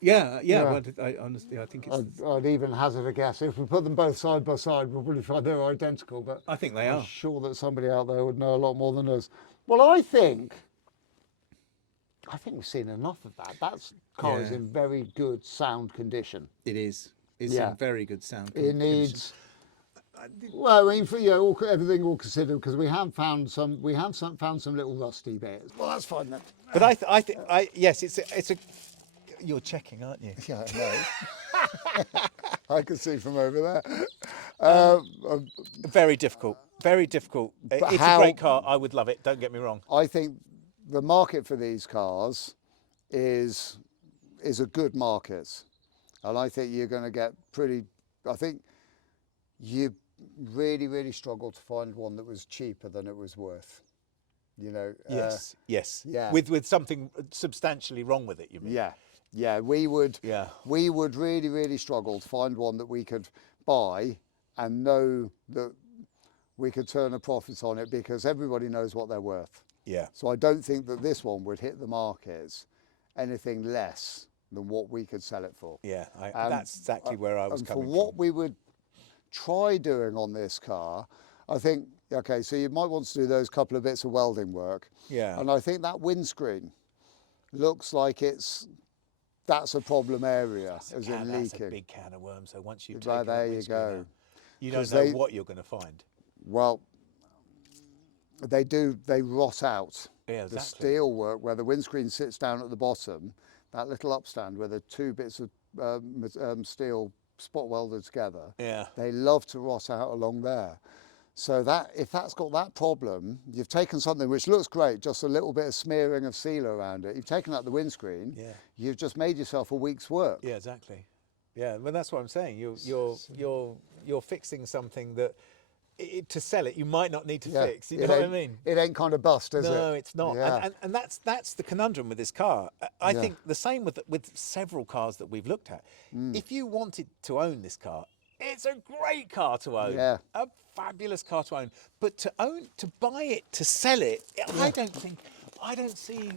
Yeah. Yeah. Well, I honestly, I think it's. I'd even hazard a guess. If we put them both side by side, we'll probably find they're identical. But I think they I'm are. sure that somebody out there would know a lot more than us. Well, I think we've seen enough of that. That car is Yeah. in very good sound condition. It is. It's Yeah. in very good sound. It needs. Well, I mean, for everything all considered, because we have found some little rusty bits. Well, that's fine then. But I think yes, it's a. You're checking, aren't you? Yeah, no. I can see from over there. Very difficult. Very difficult. It's how- a great car. I would love it. Don't get me wrong. I think the market for these cars is a good market, and I think you're going to get pretty. I think you really struggle to find one that was cheaper than it was worth. You know. Yes. Yeah. With something substantially wrong with it, you mean? Yeah. We would. Yeah. We would really struggle to find one that we could buy and know that we could turn a profit on it, because everybody knows what they're worth. Yeah. So I don't think that this one would hit the market anything less than what we could sell it for. Yeah. That's exactly where I was and coming for what from. we would try doing on this car, I think, okay, so you might want to do those couple of bits of welding work. Yeah. And I think that windscreen looks like that's a problem area, as in leaking. That's a big can of worms. So once you've Well, taken there that you windscreen go. out, you don't know what you're going to find. Well, they rot out. Yeah, The exactly. steel work where the windscreen sits down at the bottom, that little upstand where the two bits of steel spot welded together, Yeah. they love to rot out along there. So that if that's got that problem, you've taken something which looks great, just a little bit of smearing of sealer around it. You've taken out the windscreen. Yeah. You've just made yourself a week's work. Yeah, exactly. Yeah, well, that's what I'm saying. You're fixing something that to sell it you might not need to fix. You know what I mean? It ain't kind of bust, is it? No, it's not. Yeah. And that's the conundrum with this car. I think the same with several cars that we've looked at. If you wanted to own this car, it's a great car to own. Yeah. A fabulous car to own. But to buy it, to sell it, I don't see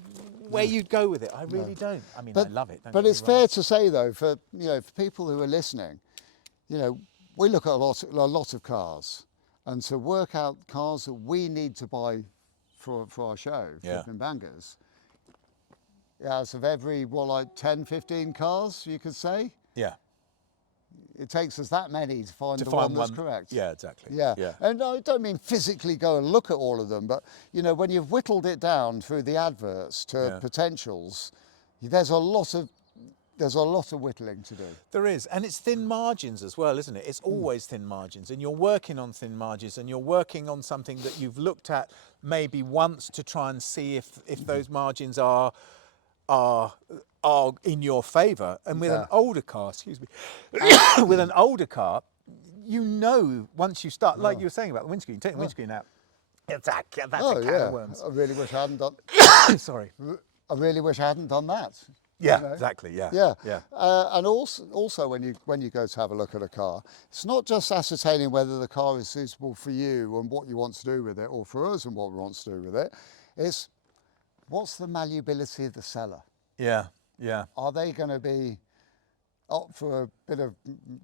where you'd go with it. I really don't. I mean, I love it. But it's fair to say, though, for people who are listening, we look at a lot of cars, and to work out cars that we need to buy for our show, Flipping Bangers, out of every 10, 15 cars, you could say. Yeah. It takes us that many to find the one that's correct. Yeah, exactly. Yeah. Yeah. And I don't mean physically go and look at all of them, but when you've whittled it down through the adverts to potentials, there's a lot of whittling to do. There is, and it's thin margins as well, isn't it? It's always thin margins, and you're working on thin margins, and you're working on something that you've looked at maybe once to try and see if those margins are in your favour. And with an older car, with an older car, once you start, like you were saying about the windscreen, take the windscreen out. That's a can of worms. I really wish I hadn't done. Sorry. I really wish I hadn't done that. Yeah, exactly. Yeah. Yeah. And also when you go to have a look at a car, it's not just ascertaining whether the car is suitable for you and what you want to do with it, or for us and what we want to do with it. It's what's the malleability of the seller? Yeah. Are they going to be up for a bit of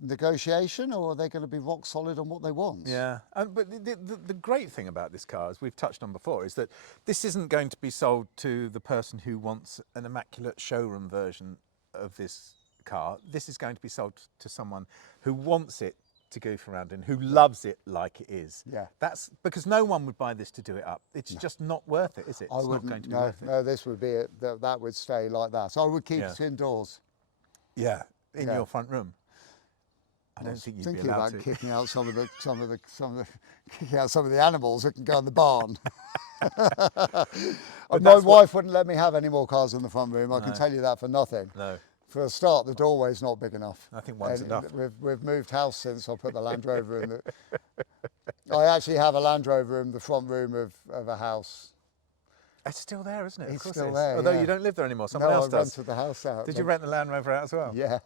negotiation, or are they going to be rock solid on what they want? Yeah, but the great thing about this car, as we've touched on before, is that this isn't going to be sold to the person who wants an immaculate showroom version of this car. This is going to be sold to someone who wants it to goof around in, who loves it like it is. Yeah. That's because no one would buy this to do it up. It's just not worth it, is it? It's not going to be worth it. No, this would be it. That would stay like that. So I would keep it indoors. Yeah, in your front room. I don't think you'd be allowed to. Kicking out some of the kicking out some of the animals that can go in the barn. My wife wouldn't let me have any more cars in the front room. I can tell you that for nothing. No. For a start, the doorway's not big enough. I think one's enough. We've moved house since I put the Land Rover in. I actually have a Land Rover in the front room of a house. It's still there, isn't it? It's of course still it is. there. Although you don't live there anymore. Someone else does. I rented the house out. Did you rent the Land Rover out as well? Yeah.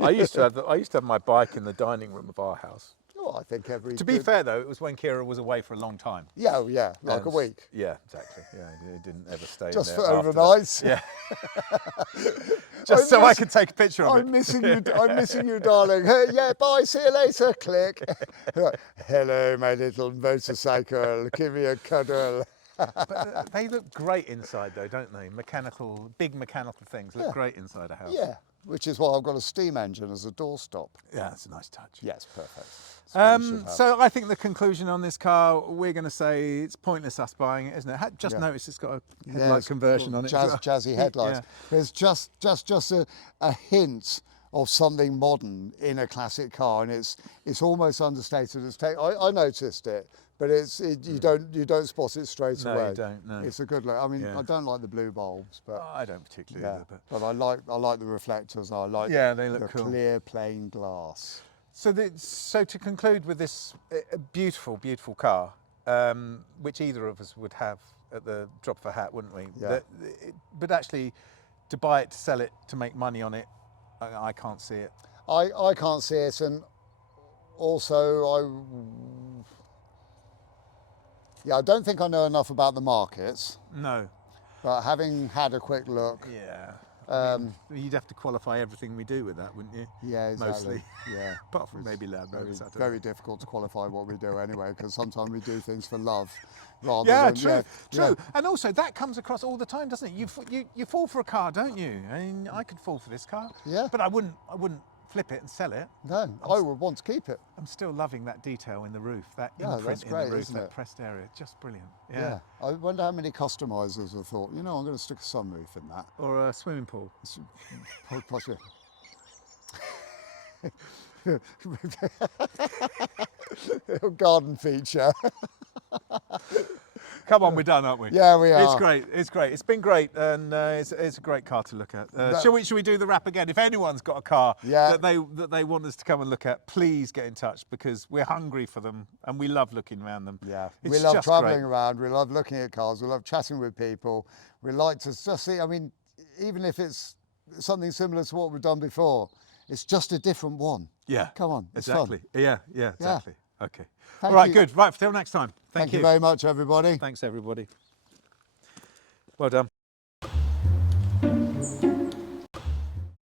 I used to have my bike in the dining room of our house. Oh, I think To be fair though, it was when Kira was away for a long time. Yeah, like a week. Yeah, exactly. Yeah, it didn't ever stay Just in for there after overnight. that. Yeah. Just so I could take a picture of it. I'm missing you, darling. Hey, yeah, bye, see you later. Click. Hello, my little motorcycle. Give me a cuddle. But they look great inside though, don't they? Big mechanical things look great inside a house. Yeah, which is why I've got a steam engine as a doorstop. Yeah, that's a nice touch. Yes, perfect. So I think the conclusion on this car, we're going to say it's pointless us buying it, isn't it? Just notice it's got a headlight conversion on it. Jazzy headlights. Yeah. There's just a hint of something modern in a classic car, and it's almost understated. I noticed it, but you don't spot it straight No, away. you don't, no. It's a good look. I mean, Yeah. I don't like the blue bulbs, but I don't particularly yeah, either. but I like the reflectors. And I like They look the cool. clear plain glass. So to conclude with this beautiful, beautiful car, which either of us would have at the drop of a hat, wouldn't we? Yeah. But actually, to buy it, to sell it, to make money on it, I can't see it. I can't see it, and also I don't think I know enough about the markets, No. but having had a quick look, Yeah. I mean, you'd have to qualify everything we do with that, wouldn't you? yeah, exactly. Mostly. Yeah. Apart from maybe Land Very, Rovers. I don't very know. difficult to qualify what we do anyway, because sometimes we do things for love rather Yeah, than true, true. yeah. And also that comes across all the time, doesn't it? You fall for a car, don't you? I mean, I could fall for this car. Yeah. But I wouldn't flip it and sell it. No, I would want to keep it. I'm still loving that detail in the roof, that Yeah, imprint that's in great, the roof, isn't that it? pressed area. Just brilliant. Yeah. I wonder how many customizers have thought, you know, I'm going to stick a sunroof in that. Or a swimming pool. Possibly. Garden feature. Come on, we're done, aren't we? Yeah, we are. It's great. It's great. It's been great, and it's a great car to look at. Shall we do the wrap again? If anyone's got a car Yeah. that they want us to come and look at, please get in touch, because we're hungry for them and we love looking around them. Yeah, It's we love just travelling great. around. We love looking at cars. We love chatting with people. We like to just see. I mean, even if it's something similar to what we've done before, it's just a different one. Yeah. Come on, it's exactly. fun. Yeah, exactly. Okay. Thank All right, you. good. Right, till next time. Thank you very much, everybody. Thanks, everybody. Well done.